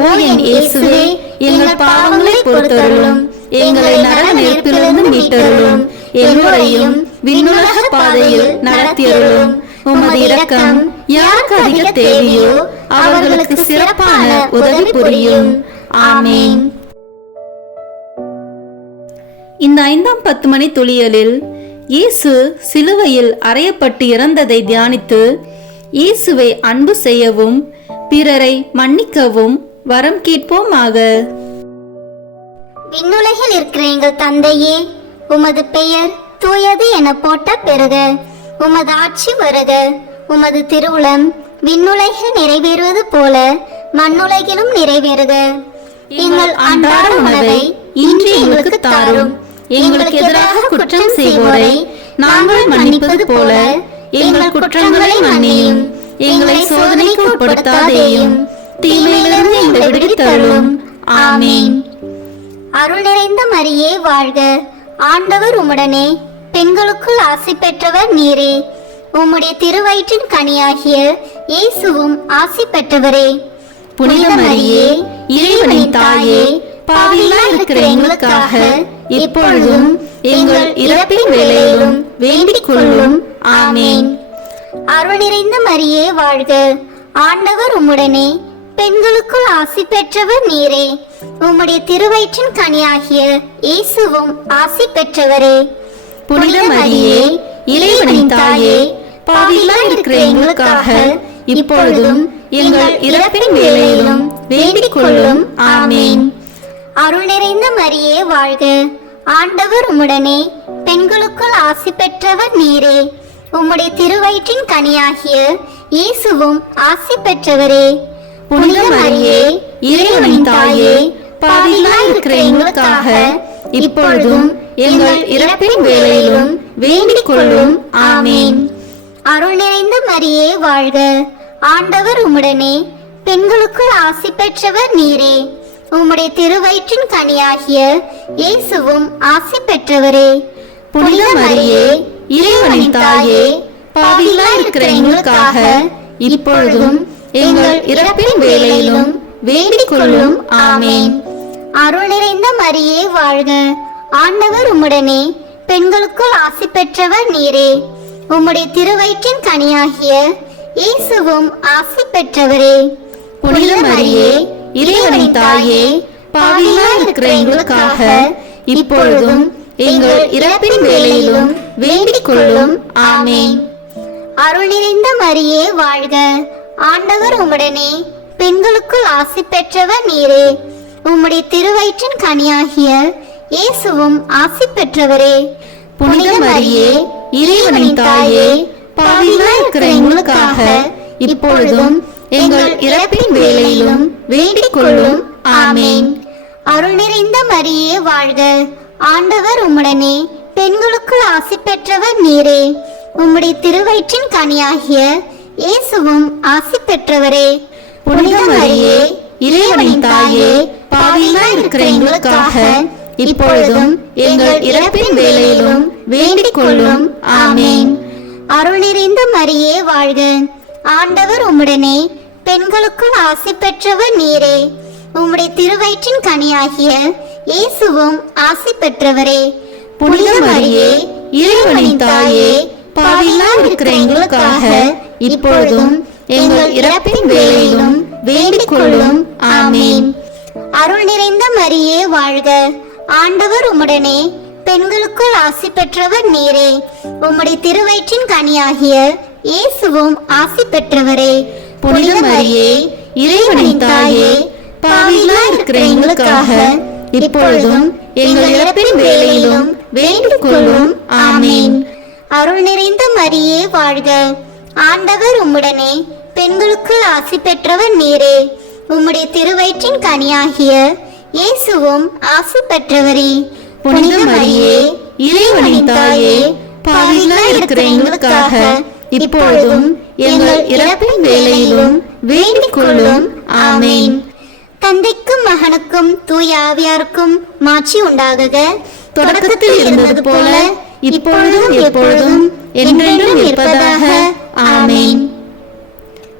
ஓ என் இயேசுவே, எங்கள் பாவங்களை பொறுத்தருளும், எங்களை நரக நெருப்பிலிருந்து மீட்டருளும், எல்லோரையும் விண்ணுலக பாதையில் நடத்தியருளும். உமது இரக்கம் யாருக்கு அதிக தேவையோ அவர்களுக்கு சிறப்பான உதவி புரியும். ஆமென். இந்த 5ஆம் 10 மணி துளியலில் இயேசு சிலுவையில் அறையப்பட்டு இறந்ததை தியானித்து இயேசுவை அன்பு செய்யவும் பிறரை மன்னிக்கவும் வரம் கேட்போமாக. விண்ணுலகில் இருக்கிற எங்கள் தந்தையே, உமது பெயர் தூயது என போட்ட பெறுக. உமது ஆட்சி வருக. உமது திருவுளம் விண்ணுலகில் நிறைவேறுவது போல மண்ணுலகிலும் நிறைவேறுக. எங்கள் அன்றாட உணவை இன்று எங்களுக்கு தாரும். எங்களுக்கு எதிராக குற்றம் செய்வோரை நாங்கள் மன்னிப்பது போல எங்கள் குற்றங்களை மன்னியும். எங்களை சோதனைக்கு உட்படுத்தாதேயும், தீமையிலிருந்து எங்களை விடுவித்தருளும். ஆமென். அருள் நிறைந்த மரியே வாழ்க. ஆண்டவர் உம்முடனே, பெண்களுக்குள் ஆசி பெற்றவர் நீரே. உம்முடைய திருவயிற்றின் கனியாகிய இயேசுவும் ஆசி பெற்றவரே. புனித மரியே இறைவனின் தாயே, பாவிகளாய் இருக்கிற எங்களுக்காக இப்பொழுதும் எங்கள் இறப்பின் வேளையிலும் வேண்டிக் கொள்ளும். ஆமென். அருள் நிறைந்த மரியே வாழ்க. ஆண்டவர் உம்முடனே, பெண்களுக்குள் ஆசி பெற்றவர் நீரே. உம்முடைய திருவயிற்றின் கனியாகிய இயேசுவும் ஆசி பெற்றவரே. புனித மரியே இறைவனின் தாயே, பாவிகளாய் இருக்கிற எங்களுக்காக இப்பொழுதும் எங்கள் இறப்பின் வேளையிலும் வேண்டிக் கொள்ளும். ஆமென். அருள் நிறைந்த மரியே வாழ்க. ஆண்டவர் உம்முடனே, பெண்களுக்குள் ஆசி பெற்றவர் நீரே. உம்முடைய திருவயிற்றின் கனியாகிய இயேசுவும் ஆசி பெற்றவரே. புனித மரியே இறைவனின் தாயே, பாவிகளாய் இருக்கிற எங்களுக்காக இப்பொழுதும் எங்கள் இறப்பின் வேளையிலும் வேண்டிக் கொள்ளும். ஆமென். அருள் நிறைந்த மரியே வாழ்க. ஆண்டவர் உம்முடனே, பெண்களுக்குள் ஆசி பெற்றவர் நீரே. உம்முடைய திருவயிற்றின் கனியாகிய இயேசுவும் ஆசி பெற்றவரே. புனித மரியே இறைவனின் தாயே, பாவிகளாய் இருக்கிற எங்களுக்காக இப்பொழுதும் எங்கள் இறப்பின் வேளையிலும் வேண்டிக் கொள்ளும். ஆமென். அருள் நிறைந்த மரியே வாழ்க. ஆண்டவர் உம்முடனே, பெண்களுக்குள் ஆசி பெற்றவர் நீரே. உம்முடைய திருவயிற்றின் கனியாகிய இயேசுவும் ஆசி பெற்றவரே. புனித மரியே இறைவனின் தாயே, பாவிகளாய் இருக்கிற எங்களுக்காக இப்பொழுதும் எங்கள் இறப்பின் வேளையிலும் வேண்டிக் கொள்ளும். ஆமென். அருள் நிறைந்த மரியே வாழ்க. ஆண்டவர் உம்முடனே, பெண்களுக்குள் ஆசி பெற்றவர் நீரே. உம்முடைய திருவயிற்றின் கனியாகிய இயேசுவும் ஆசி பெற்றவரே. புனித மரியே இறைவனின் தாயே, பாவிகளாய் இருக்கிற எங்களுக்காக இப்பொழுதும் எங்கள் இறப்பின் வேளையிலும் வேண்டிக் கொள்ளும். ஆமென். அருள் நிறைந்த மரியே வாழ்க. ஆண்டவர் உம்முடனே, பெண்களுக்குள் ஆசி பெற்றவர் நீரே. உம்முடைய திருவயிற்றின் கனியாகிய இயேசுவும் ஆசி பெற்றவரே. புனித மரியே இறைவனின் தாயே, பாவிகளாய் இருக்கிற எங்களுக்காக இப்பொழுதும் எங்கள் இறப்பின் வேளையிலும் வேண்டிக் கொள்ளும். ஆமேன். அருள் நிறைந்த மரியே வாழ்க, ஆண்டவர் உம்முடனே, பெண்களுக்குள் ஆசி பெற்றவர் நீரே. உம்முடைய திருவயிற்றின் கனியாகிய இயேசுவும் ஆசி பெற்றவரே. புனித மரியே, இறைவனின் தாயே, பாவிகளாய் இருக்கிற எங்களுக்காக இப்பொழுதும் எங்கள் இறப்பின் வேளையிலும் வேண்டிக் கொள்ளும். ஆமேன். அருள் நிறைந்த மரியே வாழ்க, ஆண்டவர் உம்முடனே, பெண்களுக்குள் ஆசி பெற்றவர் நீரே. உம்முடைய திருவயிற்றின் கனியாகிய இயேசுவும் ஆசி பெற்றவரே. புனித மரியே, இறைவனின் தாயே, பாவிகளாய் இருக்கிற எங்களுக்காக இப்பொழுதும் எங்கள் இறப்பின் வேளையிலும் வேண்டிக் கொள்ளும். ஆமேன். அருள் நிறைந்த மரியே வாழ்க, ஆண்டவர் உம்முடனே, பெண்களுக்குள் ஆசி பெற்றவர் நீரே. உம்முடைய திருவயிற்றின் கனியாகிய இயேசுவும் ஆசி பெற்றவரே. புனித மரியே, இறைவனின் தாயே, பாவிகளாய் இருக்கிற எங்களுக்காக இப்பொழுதும் எங்கள் இறப்பின் வேளையிலும் வேண்டிக் கொள்ளும். ஆமேன். தந்தைக்கும் மகனுக்கும் தூய ஆவியாருக்கும் மாட்சி உண்டாகுக. தொடக்கத்தில் இருந்தது போல இப்பொழுதும் எப்பொழுதும் என்றென்றும் இருப்பதாக. ஆமேன்.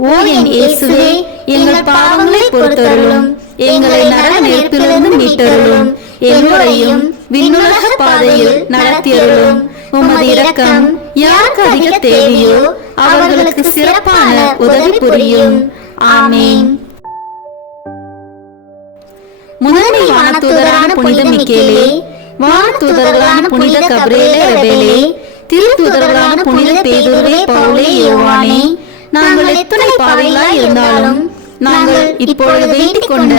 ஓ என் இயேசுவே, எங்கள் பாவங்களை பொறுத்தருளும், எங்களை நரக நெருப்பிலிருந்து மீட்டருளும், எல்லோரையும் விண்ணுலக பாதையில் நடத்தியருளும். உமது இரக்கம் யாருக்கு அதிக தேவையோ அவர்களுக்கு சிறப்பான உதவி புரியும். ஆமேன். முதன்மை வானதூதரான புனித மிக்கேலே, வானதூதர்களான புனித கபிரியேலே ரபேலே, திருத்தூதர்களான புனித பேதுருவே, பவுலே, யோவானே, நாங்கள் எத்தனை பாவிகளாய் இருந்தாலும் நாங்கள் இப்பொழுது வேண்டிக் கொண்ட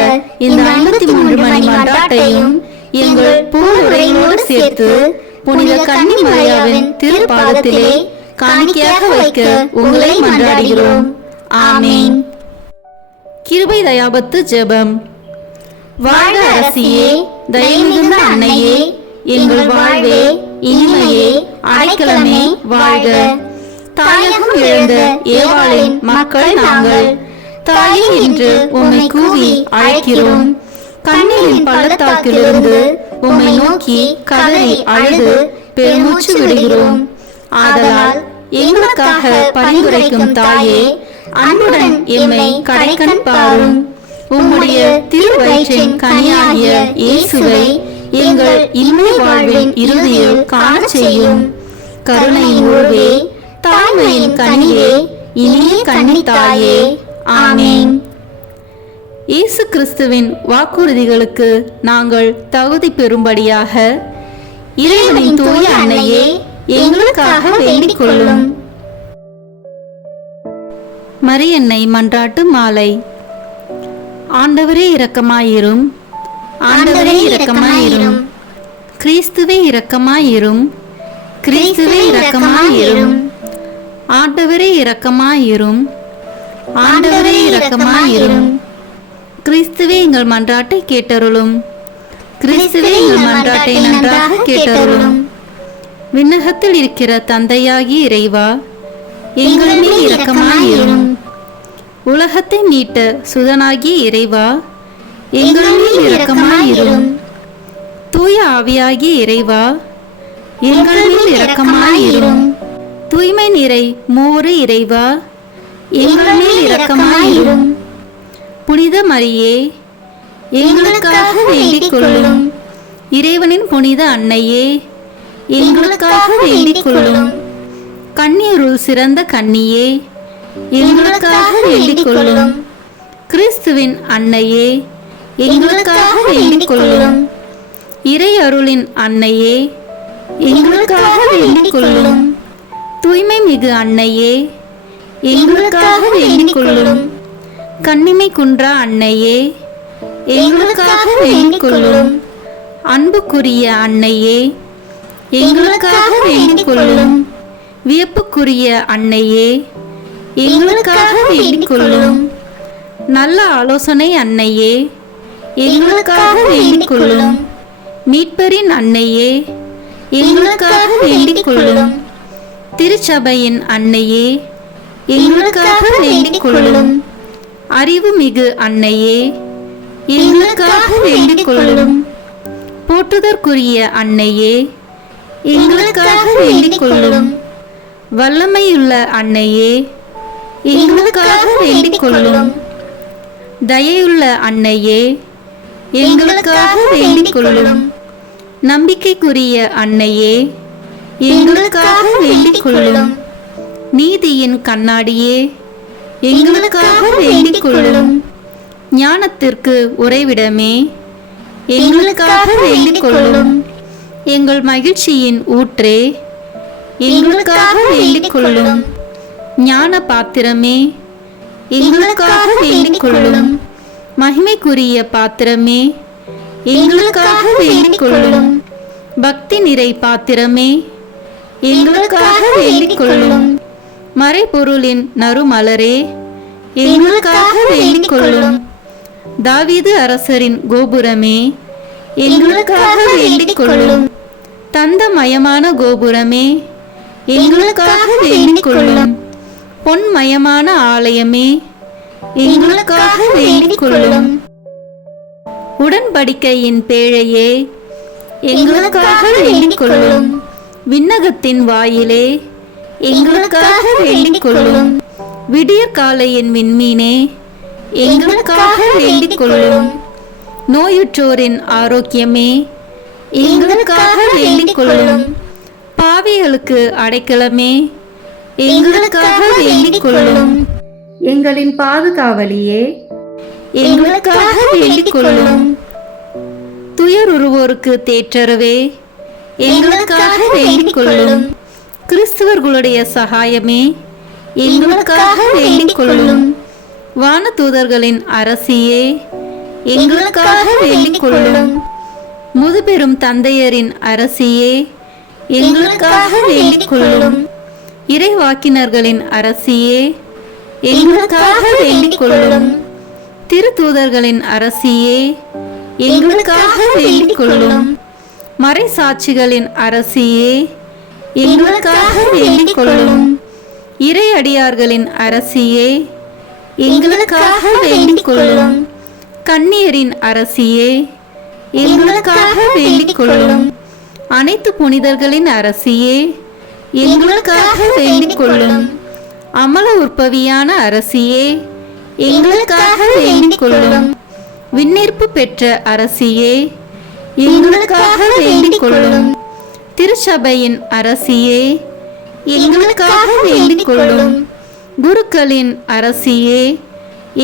இந்த 53 மணி மன்றாட்டையும் எங்கள் பூவுரையோடு சேர்த்து புனித கன்னி மரியாவின் திருப்பாதத்திலே காணிக்கையாக வைக்க உங்களை மன்றாடுகிறோம். ஆமேன். கிருபை தயாபத்து ஜெபம். வாழ்க அரசியே, தயமிகுந்த அன்னையே, எங்கள் வாழ்வே, இனிமையே, அடைக்கலமே வாழ்க. தாயகம் இழந்த ஏவாளின் மக்கள் நாங்கள், தாயே என்று உம்மை கூவி அழைக்கிறோம். கண்ணீரின் பள்ளத்தாக்கிலிருந்து உம்மை நோக்கி கதறி அழுது பெருமூச்சு விடுகிறோம். ஆதலால் எங்களுக்காக பரிந்துரைக்கும் தாயே, அன்புடன் எம்மை கடைக்கண் பாரும். உம்முடைய திருவயிற்றின் கனியாகிய இயேசுவை எங்கள் இன்மை வாழ்வின் இறுதியில் காணச் செய்யும். கருணையின் உருவே, தாய்மையின் கனியே, இனிய கன்னி தாயே. ஆமேன். இயேசு கிறிஸ்துவின் வாக்குறுதிகளுக்கு நாங்கள் தகுதி பெறும்படியாக இறைவனின் தூய அன்னையே, எங்களுக்காக வேண்டிக் கொள்ளும். மரியன்னை மன்றாட்டு மாலை. ஆண்டவரே இரக்கமாயிரும், ஆண்டவரே இரக்கமாயிரும், கிறிஸ்துவே இரக்கமாயிரும், கிறிஸ்துவே இரக்கமாயிரும், ஆண்டவரே இரக்கமாயிரும், ஆண்டவரே இரக்கமாயிரும். கிறிஸ்துவே எங்கள் மன்றாட்டை கேட்டருளும், கிறிஸ்துவே எங்கள் மன்றாட்டை நன்றாக கேட்டருளும். விண்ணகத்தில் இருக்கிற தந்தையாகிய இறைவா, எங்கள் மேல் இரக்கமாயிரும். உலகத்தை மீட்ட சுதனாகிய இறைவா, எங்கள் மேல் இரக்கமாயிரும். தூய ஆவியாகிய இறைவா, எங்கள் மேல் இரக்கமாயிரும். தூய்மை நிறை மூவரு இறைவா, எங்கள் மேல் இரக்கமாயிரும். புனித மரியே, எங்களுக்காக வேண்டிக் கொள்ளும். இறைவனின் புனித அன்னையே, எங்களுக்காக வேண்டிக் கொள்ளும். கன்னியருள் சிறந்த கன்னியே, எங்களுக்காக வேண்டிக் கொள்ளும். கிறிஸ்துவின் அன்னையே, எங்களுக்காக வேண்டிக் கொள்ளும். இறை அருளின் அன்னையே, எங்களுக்காக வேண்டிக் கொள்ளும். தூய்மை மிகு அன்னையே, எங்களுக்காக வேண்டிக் கொள்ளும். கன்னிமை குன்றா அன்னையே, எங்களுக்காக வேண்டிக் கொள்ளும். அன்புக்குரிய அன்னையே, எங்களுக்காக வேண்டிக் கொள்ளும். வியப்புக்குரிய அன்னையே, எங்களுக்காக வேண்டிக் கொள்ளும். நல்ல ஆலோசனை அன்னையே, எங்களுக்காக வேண்டிக் கொள்ளும். மீட்பரின் அன்னையே, எங்களுக்காக வேண்டிக் கொள்ளும். திருச்சபையின் அன்னையே, எங்களுக்காக வேண்டிக் கொள்ளும். அறிவு மிகு அன்னையே, எங்களுக்காக வேண்டிக் கொள்ளும். போற்றுதற்குரிய அன்னையே, எங்களுக்காக வேண்டிக் கொள்ளும். வல்லமையுள்ள அன்னையே, எங்களுக்காக வேண்டிக் கொள்ளும். தயையுள்ள அன்னையே, எங்களுக்காக வேண்டிக் கொள்ளும். நம்பிக்கைக்குரிய அன்னையே, எங்களுக்காக வேண்டிக் கொள்ளும். நீதியின் கண்ணாடியே, எங்களுக்காக வேண்டிக் கொள்ளும். ஞானத்திற்கு உறைவிடமே, எங்களுக்காக வேண்டிக் கொள்ளும். எங்கள் மகிழ்ச்சியின் ஊற்றே, எங்களுக்காக வேண்டிக் கொள்ளும். ஞான பாத்திரமே, எங்களுக்காக வேண்டிக் கொள்ளும். மகிமைக்குரிய பாத்திரமே, எங்களுக்காக வேண்டிக் கொள்ளும். பக்தி நிறை பாத்திரமே, எங்களுக்காக வேண்டிக் கொள்ளும். மறைபொருளின் நறுமலரே, எங்களுக்காக வேண்டிக் கொள்ளும். தாவீது அரசரின் கோபுரமே, எங்களுக்காக வேண்டிக் கொள்ளும். தந்தமயமான கோபுரமே, எங்களுக்காக வேண்டிக் கொள்ளும். பொன்மயமான ஆலயமே, எங்களுக்காக வேண்டிக் கொள்ளும். உடன்படிக்கையின் பேழையே, எங்களுக்காக வேண்டிக் கொள்ளும். விண்ணகத்தின் வாயிலே, எங்களுக்காக வேண்டிக் கொள்ளும். விடியற்காலையின் விண்மீனே, எங்களுக்காக வேண்டிக் கொள்ளும். நோயுற்றோரின் ஆரோக்கியமே, எங்களுக்காக வேண்டிக் கொள்ளும். பாவிகளுக்கு அடைக்கலமே, எங்களுக்காக வேண்டிக் கொள்ளும். எங்களின் பாதுகாவலியே, எங்களுக்காக வேண்டிக் கொள்ளும். துயருருவோருக்கு தேற்றரவே, எங்களுக்காக வேண்டிக் கொள்ளும். கிறிஸ்துவர்களுடைய சகாயமே, எங்களுக்காக வேண்டிக் கொள்ளும். வானதூதர்களின் அரசியே, எங்களுக்காக வேண்டிக் கொள்ளும். முதுபெரும் தந்தையரின் அரசியே, எங்களுக்காக வேண்டிக் கொள்ளும். இறைவாக்கினர்களின் அரசியே, எங்களுக்காக வேண்டிக் கொள்ளும். திருத்தூதர்களின் அரசியே, எங்களுக்காக வேண்டிக் கொள்ளும். மறைசாட்சிகளின் அரசியே, எங்களுக்காக வேண்டிக் கொள்ளும். இறையடியார்களின் அரசியே, எங்களுக்காக வேண்டிக் கொள்ளும். கன்னியரின் அரசியே, எங்களுக்காக வேண்டிக் கொள்ளும். அனைத்து புனிதர்களின் அரசியே, எங்களுக்காக வேண்டிக் கொள்ளும். அமல உற்பவியான அரசியே, எங்களுக்காக வேண்டிக் கொள்ளும். விண்ணேற்பு பெற்ற அரசியே, எங்களுக்காக வேண்டிக் கொள்ளும். திருச்சபையின் அரசியே, எங்களுக்காக வேண்டிக் கொள்ளும். குருக்களின் அரசியே,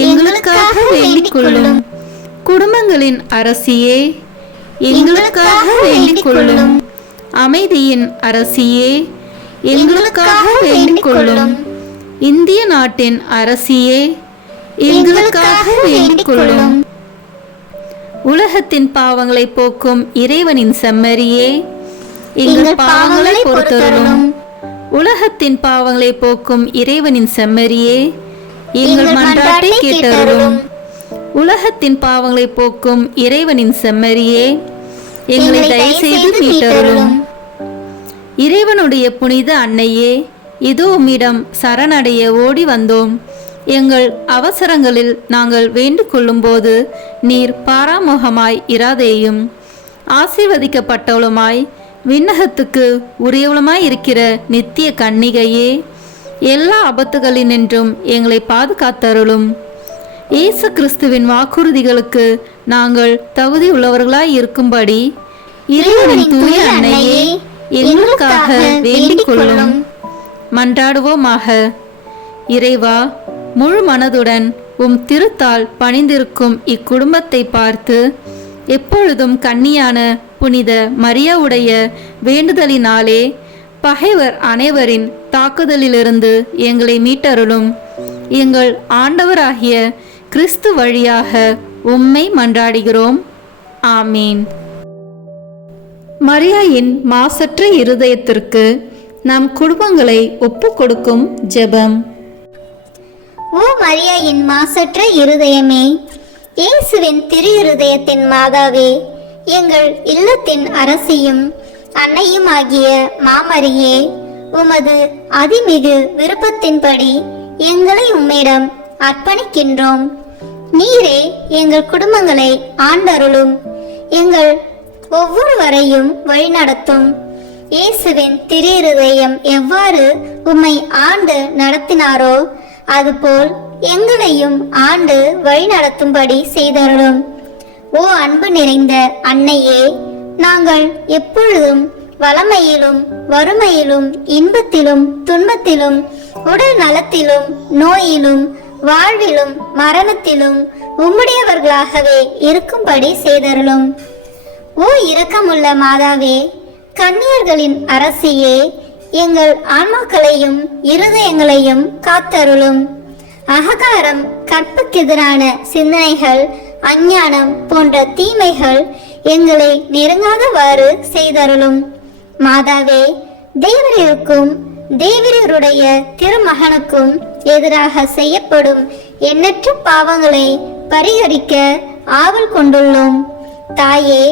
எங்களுக்காக வேண்டிக் கொள்ளும். குடும்பங்களின் அரசியே, எங்களுக்காக வேண்டிக் கொள்ளும். அமைதியின் அரசியே, எங்களுக்காக வேண்டிக் கொள்ளும். இந்திய நாட்டின் அரசியே, எங்களுக்காக வேண்டிக் கொள்ளும். உலகத்தின் பாவங்களை போக்கும் இறைவனின் செம்மறியே, எங்கள் பாவங்களை பொறுத்தருளும். உலகத்தின் பாவங்களை போக்கும் இறைவனின் செம்மறியே, எங்கள் மன்றாட்டை கேட்டருளும். உலகத்தின் பாவங்களை போக்கும் இறைவனின் செம்மறியே, எங்களை தயவுசெய்து மீட்டருளும். இறைவனுடைய புனித அன்னையே, இதோ உம்மிடம் சரணடைய ஓடி வந்தோம். எங்கள் அவசரங்களில் நாங்கள் வேண்டிக் கொள்ளும்போது நீர் பாராமுகமாய் இராதேயும். ஆசீர்வதிக்கப்பட்டவளுமாய் விண்ணகத்துக்கு உரியவளுமாய் இருக்கிற நித்திய கன்னிகையே, எல்லா ஆபத்துகளினின்றும் எங்களை பாதுகாத்தருளும். இயேசு கிறிஸ்துவின் வாக்குறுதிகளுக்கு நாங்கள் தகுதி உள்ளவர்களாய் இருக்கும்படி இறைவனின் தூய அன்னையே, எங்களுக்காக வேண்டிக் கொள்ளும். மன்றாடுவோமாக. இறைவா, முழு மனதுடன் உம் திருத்தால் பணிந்திருக்கும் இக்குடும்பத்தை பார்த்து எப்பொழுதும் கன்னியான புனித மரியாவுடைய வேண்டுதலினாலே பகைவர் அனைவரின் தாக்குதலிலிருந்து எங்களை மீட்டருளும். எங்கள் ஆண்டவராகிய கிறிஸ்து வழியாக உம்மை மன்றாடுகிறோம். ஆமீன். மரியாயின் மாசற்ற இருதயத்திற்கு நம் குடும்பங்களை ஒப்பு கொடுக்கும் ஜெபம். ஓ மரியாயின் மாசற்ற இருதயமே, இயேசுவின் திரு இருதயத்தின் மாதாவே, எங்கள் இல்லத்தின் அரசியும் அன்னையுமாகிய மாமரியே, உமது அதிமிகு விருப்பத்தின்படி எங்களை உம்மிடம் அர்ப்பணிக்கின்றோம். நீரே எங்கள் குடும்பங்களை ஆண்டருளும், எங்கள் ஒவ்வொருவரையும் வழிநடத்தும். இயேசுவின் திரு இருதயம் எவ்வாறு உம்மை ஆண்டு நடத்தினாரோ அதுபோல் எங்களையும் ஆண்டு வழிநடத்தும்படி செய்தருளும். ஓ அன்பு நிறைந்த அன்னையே, நாங்கள் எப்பொழுதும் வளமையிலும் வறுமையிலும் இன்பத்திலும் துன்பத்திலும் உடல் நலத்திலும் நோயிலும் வாழ்விலும் மரணத்திலும் உம்முடையவர்களாகவே இருக்கும்படி செய்தருளும். ஓ இரக்கமுள்ள மாதாவே, கன்னியர்களின் அரசியே, எங்கள் ஆன்மாக்களையும் இருதயங்களையும் காத்தருளும். அகங்காரம், கற்புக்கெதிரான சிந்தனைகள், அஞ்ஞானம் போன்ற தீமைகள் எங்களை நெருங்காதவாறு செய்தருளும். மாதாவே, தேவரீருக்கும் தேவரீருடைய திருமகனுக்கும் எதிராக செய்யப்படும் எண்ணற்ற பாவங்களை பரிகரிக்க ஆவல் கொண்டுள்ளோம். தாயே,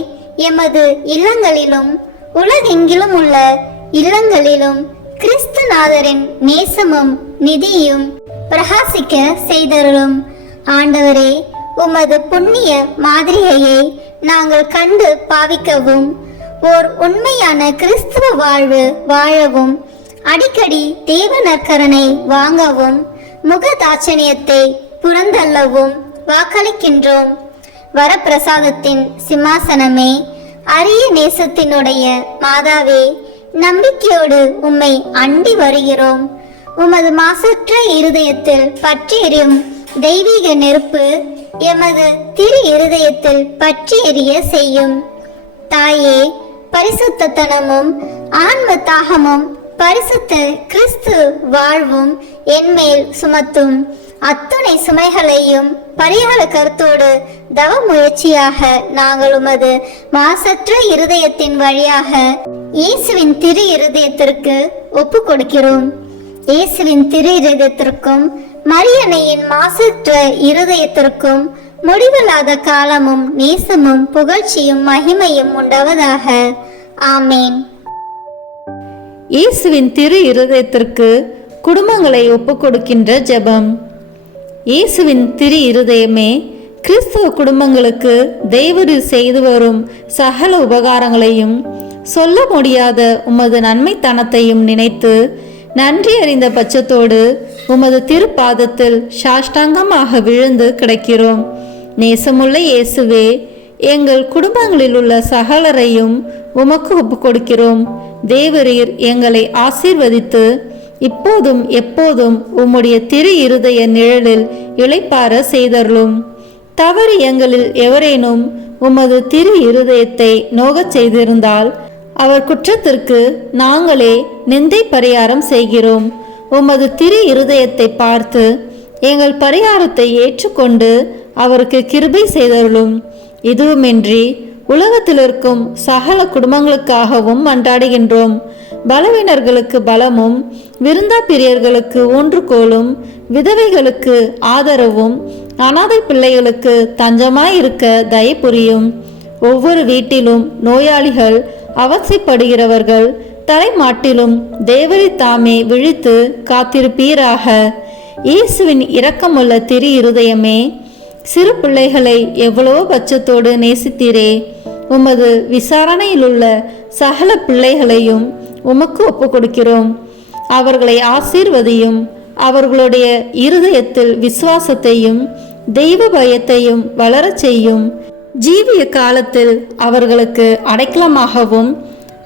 எமது இல்லங்களிலும் உலகெங்கிலும் உள்ள இல்லங்களிலும் கிறிஸ்துநாதரின் நேசமும் நிதியும் பிரகாசிக்க செய்தருளும். ஆண்டவரே, உமது புண்ணிய மாதிரியை நாங்கள் கண்டு பாவிக்கவும், ஓர் உண்மையான கிறிஸ்துவ வாழ்வு வாழவும், அடிக்கடி தேவ நற்கரனை வாங்கவும், முகதாட்சணியத்தை புறந்தள்ளவும் வாக்களிக்கின்றோம். வரப்பிரசாதத்தின் சிம்மாசனமே, அரிய நேசத்தினுடைய மாதாவே, நம்பிக்கையோடு உம்மை அண்டி வருகிறோம். உமது மாசற்ற இருதயத்தில் பற்றி எரியும் தெய்வீக நெருப்பு எமது திரு இருதயத்தில் பற்றி எரிய செய்யும். தாயே, பரிசுத்தனமும் ஆன்ம தாகமும் பரிசுத்த கிறிஸ்து வாழ்வும் என்மேல் சுமத்தும். அத்துணை சுமைகளையும் பரிகார கருத்தோடு தவ முயற்சியாக நாங்கள் உமது மாசற்ற இருதயத்தின் வழியாக இயேசுவின் திரு இருதயத்திற்கு ஒப்பு கொடுக்கிறோம். இயேசுவின் திரு இருதயத்திற்கும் மரியன்னையின் மாசற்ற இருதயத்திற்கும் முடிவில்லாத காலமும் நேசமும் புகழ்ச்சியும் மகிமையும் உண்டாவதாக. ஆமேன். இயேசுவின் திரு இருதயத்திற்கு குடும்பங்களை ஒப்புக் கொடுக்கின்ற ஜெபம். இயேசுவின் திரு இருதயமே, கிறிஸ்தவ குடும்பங்களுக்கு தேவரீர் செய்து வரும் சகல உபகாரங்களையும் சொல்ல முடியாத உமது நன்மைத்தனத்தையும் நினைத்து நன்றி அறிந்த பட்சத்தோடு உமது திருப்பாதத்தில் சாஷ்டாங்கமாக விழுந்து கிடக்கிறோம். நேசமுள்ள இயேசுவே, எங்கள் குடும்பங்களில் உள்ள சகலரையும் உமக்கு ஒப்பு கொடுக்கிறோம். தேவரீர் எங்களை ஆசீர்வதித்து இப்போதும் எப்போதும் உம்முடைய திரு இருதய நிழலில் இளைப்பார செய்தருளும். தவறு எங்களில் எவரேனும் உமது திரு இருதயத்தை நோகச் செய்திருந்தால் அவர் குற்றத்திற்கு நாங்களே நிந்தை பரிகாரம் செய்கிறோம். உமது திரு இருதயத்தை பார்த்து எங்கள் பரிகாரத்தை ஏற்றுக்கொண்டு அவருக்கு கிருபை செய்தருளும். இதுவுமின்றி உலகத்தில் இருக்கும் சகல குடும்பங்களுக்காகவும் மன்றாடுகின்றோம். பலவீனர்களுக்கு பலமும், விருந்தா பிரியர்களுக்கு ஊன்றுகோலும், விதவைகளுக்கு ஆதரவும், அனாதை பிள்ளைகளுக்கு தஞ்சமாயிருக்க தயை புரியும். ஒவ்வொரு வீட்டிலும் நோயாளிகள், அவசைப்படுகிறவர்கள் தலைமாட்டிலும் தேவரை தாமே விழித்து காத்திருப்பீராக. இயேசுவின் இரக்கமுள்ள திரு இருதயமே, சிறு பிள்ளைகளை எவ்வளவோ பட்சத்தோடு நேசித்தீரே. உமது விசாரணையிலுள்ள சகல பிள்ளைகளையும் உமக்கு ஒப்பு கொடுக்கிறோம். அவர்களை ஆசீர்வதியும். அவர்களுடைய இருதயத்தில் விசுவாசத்தையும் தெய்வ பயத்தையும் வளரச் செய்யும். ஜீவிய காலத்தில் அவர்களுக்கு அடைக்கலமாகவும்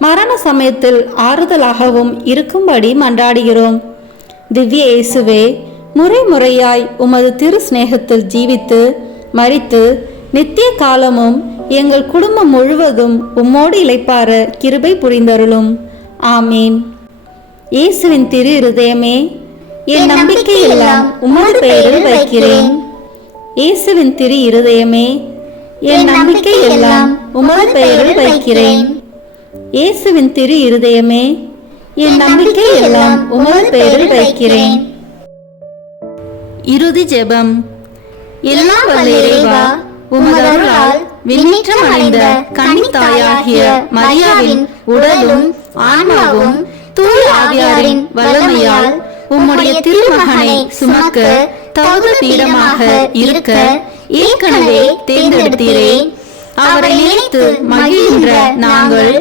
மரண சமயத்தில் ஆறுதலாகவும் இருக்கும்படி மன்றாடுகிறோம். திவ்ய இயேசுவே, முறை முறையாய் உமது திரு சிநேகத்தில் ஜீவித்து மரித்து நித்திய காலமும் எங்கள் குடும்பம் முழுவதும் உம்மோடு இளைப்பார கிருபை புரிந்தருளும். ஆமீன். இயேசுவின் திரு இருதயமே, என் நம்பிக்கை எல்லாம் உமது பெயரில் வைக்கிறேன். இயேசுவின் திரு இருதயமே, என் நம்பிக்கை எல்லாம் உமது பெயரில் வைக்கிறேன். இயேசுவின் திரு இருதயமே, என் நம்பிக்கை எல்லாம் உமது பெயரில் வைக்கிறேன். இறுதி ஜெபம். எல்லாம் வல்ல இறைவா, உமது அருளால் விண்ணேற்றம் அடைந்த கன்னித்தாயாகிய மரியாவின் உடலும் ஆன்மாவும் தூய ஆவியாரின் வல்லமையால் உம்முடைய திருமகனை சுமக்க தகுந்த பீடமாக இருக்க ஏற்கனவே தேர்ந்தெடுத்தீரே. அவரை நினைத்து மகிழ்கின்ற நாங்கள்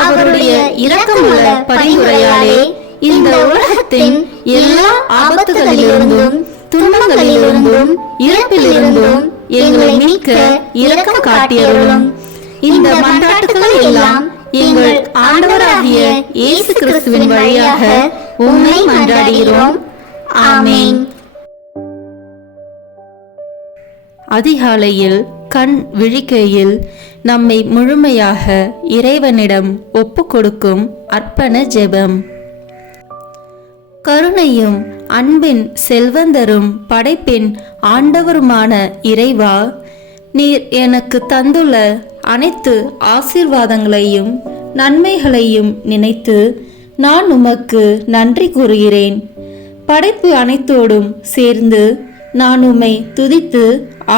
அவருடைய இரக்கமுள்ள பரிந்துரையாலே இந்த உலகத்தின் எல்லா ஆபத்துகளிலிருந்தும் துன்பங்களிலிருந்தும் இறப்பிலிருந்தும் எங்களை மீட்க இரக்கம் காட்டியருளும். இந்த மன்றாட்டுக்களை எல்லாம் எங்கள் ஆண்டவராகிய இயேசு கிறிஸ்துவின் வழியாக உம்மை மன்றாடுகிறோம். ஆமென். அதிகாலையில் கண் விழிக்கையில் நம்மை முழுமையாக இறைவனிடம் ஒப்பு கொடுக்கும் அர்ப்பண ஜெபம். கருணையும் அன்பின் செல்வந்தரும் படைப்பின் ஆண்டவருமான இறைவா, நீர் எனக்கு தந்துள்ள அனைத்து ஆசீர்வாதங்களையும் நன்மைகளையும் நினைத்து நான் உமக்கு நன்றி கூறுகிறேன். படைப்பு அனைத்தோடும் சேர்ந்து நான் உம்மை துதித்து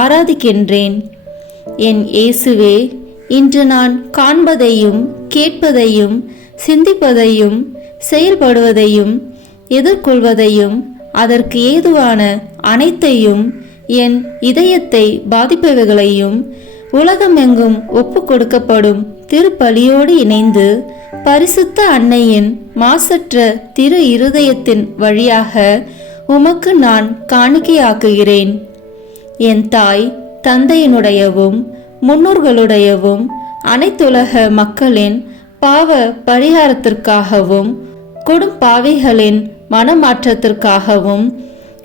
ஆராதிக்கின்றேன். என் இயேசுவே, இன்று நான் காண்பதையும் கேட்பதையும் சிந்திப்பதையும் செயல்படுவதையும் எதிர்கொள்வதையும் அதற்கு ஏதுவான அனைத்தையும் என் இதயத்தை பாதிப்பவைகளையும் உலகமெங்கும் ஒப்பு கொடுக்கப்படும் திருப்பலியோடு இணைந்து பரிசுத்த அன்னையின் மாசற்ற திரு இருதயத்தின் வழியாக உமக்கு நான் காணிக்கையாக்குகிறேன். என் தாய் தந்தையினுடையவும் முன்னோர்களுடையவும் அனைத்துலக மக்களின் பாவ பரிகாரத்திற்காகவும் கொடும் பாவிகளின் மனமாற்றத்திற்காகவும்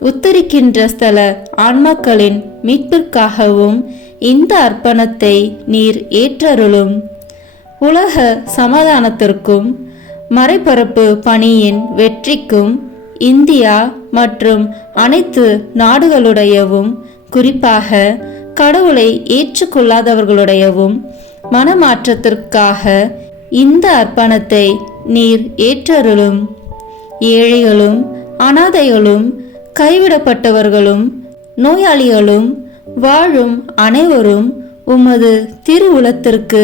உத்தரிக்கின்ற ஸ்தல ஆன்மாக்களின் மீட்பிற்காகவும் இந்த அர்ப்பணத்தை நீர் ஏற்றருளும். உலக சமாதானத்திற்கும் மறைபரப்பு பணியின் வெற்றிக்கும் இந்தியா மற்றும் அனைத்து நாடுகளுடையவும் குறிப்பாக கடவுளை ஏற்றுக்கொள்ளாதவர்களுடையவும் மனமாற்றத்திற்காக இந்த அர்ப்பணத்தை நீர் ஏற்றருளும். ஏழைகளும் அனாதைகளும் கைவிடப்பட்டவர்களும் நோயாளிகளும் வாழும் அனைவரும் உமது திருவுளத்திற்கு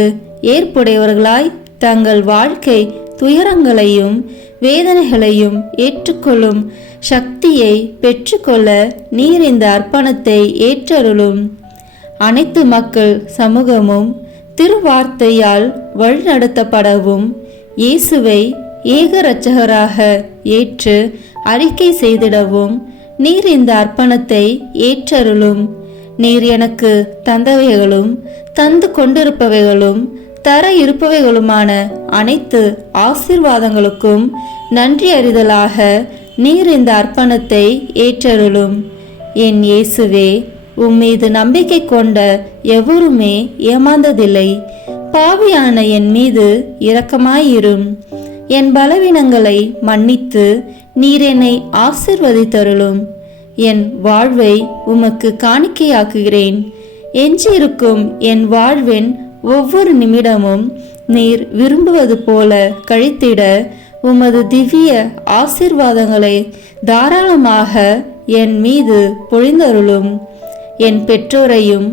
ஏற்புடையவர்களாய் தங்கள் வாழ்க்கை துயரங்களையும் வேதனைகளையும் ஏற்றுக்கொள்ளும் சக்தியை பெற்றுக்கொள்ள நீர் இந்த அர்ப்பணத்தை ஏற்றருளும். அனைத்து மக்கள் சமூகமும் திருவார்த்தையால் வழிநடத்தப்படவும் இயேசுவை ஏக இரட்சகராக ஏற்று அறிக்கை செய்திடவும் நீர் இந்த அர்ப்பணத்தை ஏற்றருளும். நீர் எனக்கு தந்தவைகளும் தந்து கொண்டிருப்பவைகளும் தர இருப்பவைகளுமான அனைத்து ஆசீர்வாதங்களுக்கும் நன்றி அறிதலாக நீர் இந்த அர்ப்பணத்தை ஏற்றருளும். என் இயேசுவே, உம்மீது நம்பிக்கை கொண்ட எவருமே ஏமாந்ததில்லை. பாவியான என் மீது இரக்கமாயிரும். என் பலவீனங்களை மன்னித்து நீர் என்னை ஆசிர்வதித்தருளும். என் வாழ்வை உமக்கு காணிக்கையாக்குகிறேன். எஞ்சியிருக்கும் என் வாழ்வின் ஒவ்வொரு நிமிடமும் நீர் விரும்புவது போல கழித்திட உமது திவ்ய ஆசீர்வாதங்களை தாராளமாக என் மீது பொழிந்தருளும். என் பெற்றோரையும்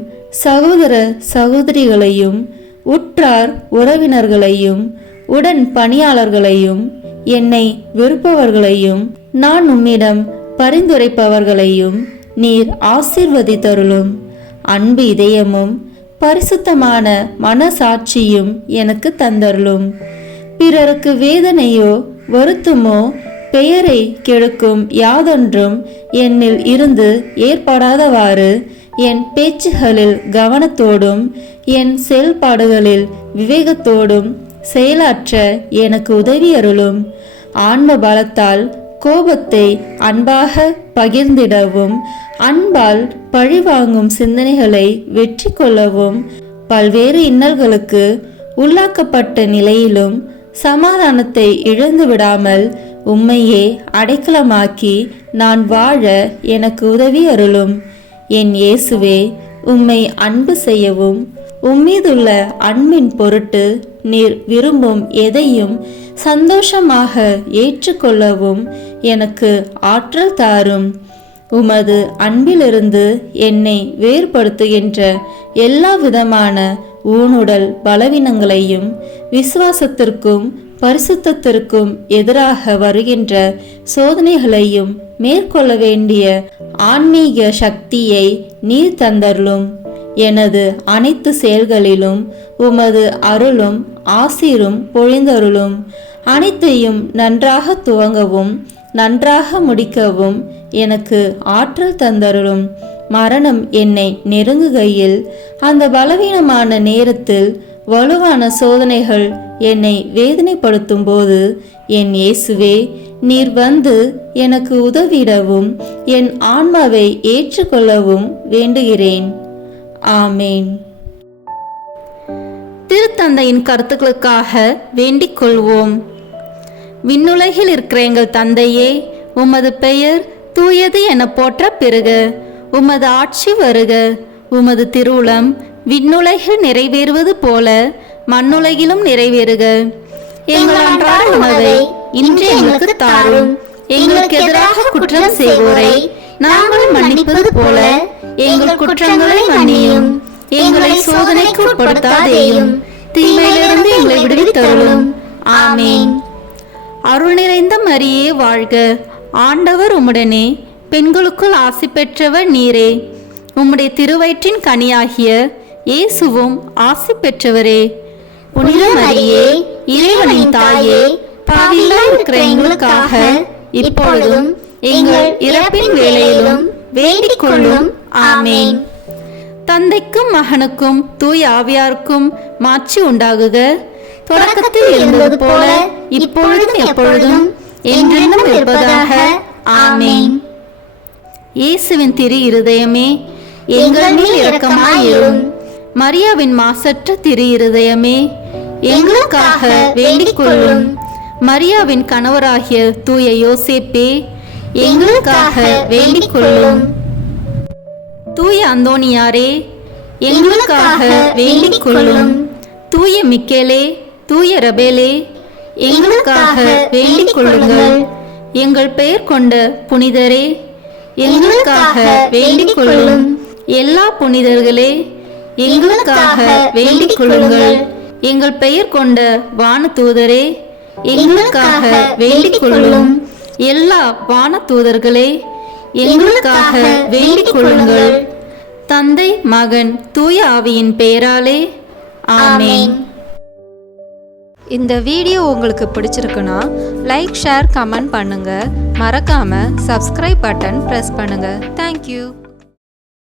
சகோதர சகோதரிகளையும் உற்றார் உறவினர்களையும் உடன் பணியாளர்களையும் என்னை வெறுப்பவர்களையும் நான் உம்மிடம் பரிந்துரைப்பவர்களையும் நீர் ஆசீர்வதித்தருளும். அன்பு இதயமும் பரிசுத்தமான மனசாட்சியும் எனக்கு தந்தருளும். பிறருக்கு வேதனையோ வருத்தமோ பெயரை கெடுக்கும் யாதொன்றும் என்னில் இருந்து ஏற்படாதவாறு என் பேச்சுகளில் கவனத்தோடும் என் செயல்பாடுகளில் விவேகத்தோடும் செயலாற்ற எனக்கு உதவி அருளும். ஆன்ம பலத்தால் கோபத்தை அன்பாக பகிர்ந்திடவும் அன்பால் பழிவாங்கும் சிந்தனைகளை வெற்றி கொள்ளவும் பல்வேறு இன்னல்களுக்கு உள்ளாக்கப்பட்ட நிலையிலும் சமாதானத்தை இழந்து விடாமல் உம்மையே அடைக்கலமாக்கி நான் வாழ எனக்கு உதவி அருளும். என் இயேசுவே, உம்மை அன்பு செய்யவும் உம்மீதுள்ள அன்பின் பொருட்டு நீர் விரும்பும் எதையும் சந்தோஷமாக ஏற்றுக்கொள்ளவும் எனக்கு ஆற்றல் தாரும். உமது அன்பிலிருந்து என்னை வேறுபடுத்துகின்ற எல்லா விதமான ஊனுடல் பலவீனங்களையும் விசுவாசத்திற்கும் பரிசுத்தத்திற்கும் எதிராக வருகின்ற சோதனைகளையும் மேற்கொள்ள வேண்டிய ஆன்மீக சக்தியை நீர் தந்தருளும். எனது அனைத்து செயல்களிலும் உமது அருளும் ஆசீரும் பொழிந்தருளும். அனைத்தையும் நன்றாக துவங்கவும் நன்றாக முடிக்கவும் எனக்கு ஆற்றல் தந்தருளும். மரணம் என்னை நெருங்குகையில் அந்த பலவீனமான நேரத்தில் வலுவான சோதனைகள் என்னை வேதனைப்படுத்தும் போது என் இயேசுவே, நீர் வந்து எனக்கு உதவிடவும் என் ஆன்மாவை ஏற்றுக்கொள்ளவும் வேண்டுகிறேன். ஆமேன். திருத்தந்தையின் கருத்துக்களுக்காக வேண்டிக் கொள்வோம். விண்ணுலகில் இருக்கிற எங்கள் தந்தையே, உமது பெயர் தூயது என போற்ற பெறுக. உமது ஆட்சி வருக. உமது திருவுளம் விண்ணுலகில் நிறைவேறுவது போல மண்ணுலகிலும் நிறைவேறுக. எங்கள் அன்றாட உணவை இன்று எங்களுக்கு தாரும். எங்களுக்கு எதிராக குற்றம் செய்வோரை நாங்கள் மன்னிப்பது போல எங்கள் குற்றங்களை மன்னியும். எங்களை சோதனைக்கு உட்படுத்தாதேயும், தீமையிலிருந்து எங்களை விடுவித்தருளும். ஆமேன். அருள் நிறைந்த மரியே வாழ்க. ஆண்டவர் உம்முடனே, பெண்களுக்குள் ஆசி பெற்றவர் நீரே. உம்முடைய திருவயிற்றின் கனியாகிய இயேசுவும் ஆசி பெற்றவரே. புனித மரியே, இறைவனின் தாயே, பாவிகளாய் இருக்கிற எங்களுக்காக இப்பொழுதும் எங்கள் இறப்பின் வேளையிலும் வேண்டிக் கொள்ளும். ஆமேன். தந்தைக்கும் மகனுக்கும் தூய ஆவியாருக்கும் மாட்சி உண்டாகுக. தொடக்கத்தில் இருந்தது போல இப்பொழுதும் எப்பொழுதும் என்றென்றும் இருப்பதாக. ஆமேன். இயேசுவின் திரு இருதயமே, எங்கள் மேல் இரக்கமாயிரும். மரியாவின் மாசற்ற திரு இருதயமே, எங்களுக்காக வேண்டிக் கொள்ளும். மரியாவின் கணவராகிய தூய யோசேப்பே, எங்களுக்காக வேண்டிக் கொள்ளும். தூய அந்தோனியாரே, எங்களுக்காக வேண்டிக் கொள்ளும். தூய மிக்கேலே, தூய ரபேலே, எங்களுக்காக வேண்டிக் கொள்ளுங்கள். எங்கள் பெயர் கொண்ட புனிதரே, எங்களுக்காக வேண்டிக் கொள்ளும். எல்லா புனிதர்களே, எங்களுக்காக வேண்டிக் கொள்ளுங்கள். எங்கள் பெயர் கொண்ட வானதூதரே, எங்களுக்காக வேண்டிக் கொள்ளும். எல்லா வானதூதர்களே, எங்களுக்காக வேண்டிக் கொள்ளுங்கள். தந்தை, மகன், தூய ஆவியின் பெயராலே. ஆமேன். இந்த வீடியோ உங்களுக்கு பிடிச்சிருக்குன்னா லைக், ஷேர், கமெண்ட் பண்ணுங்க. மறக்காம சப்ஸ்கிரைப் பட்டன் பிரஸ் பண்ணுங்க. தேங்க்யூ.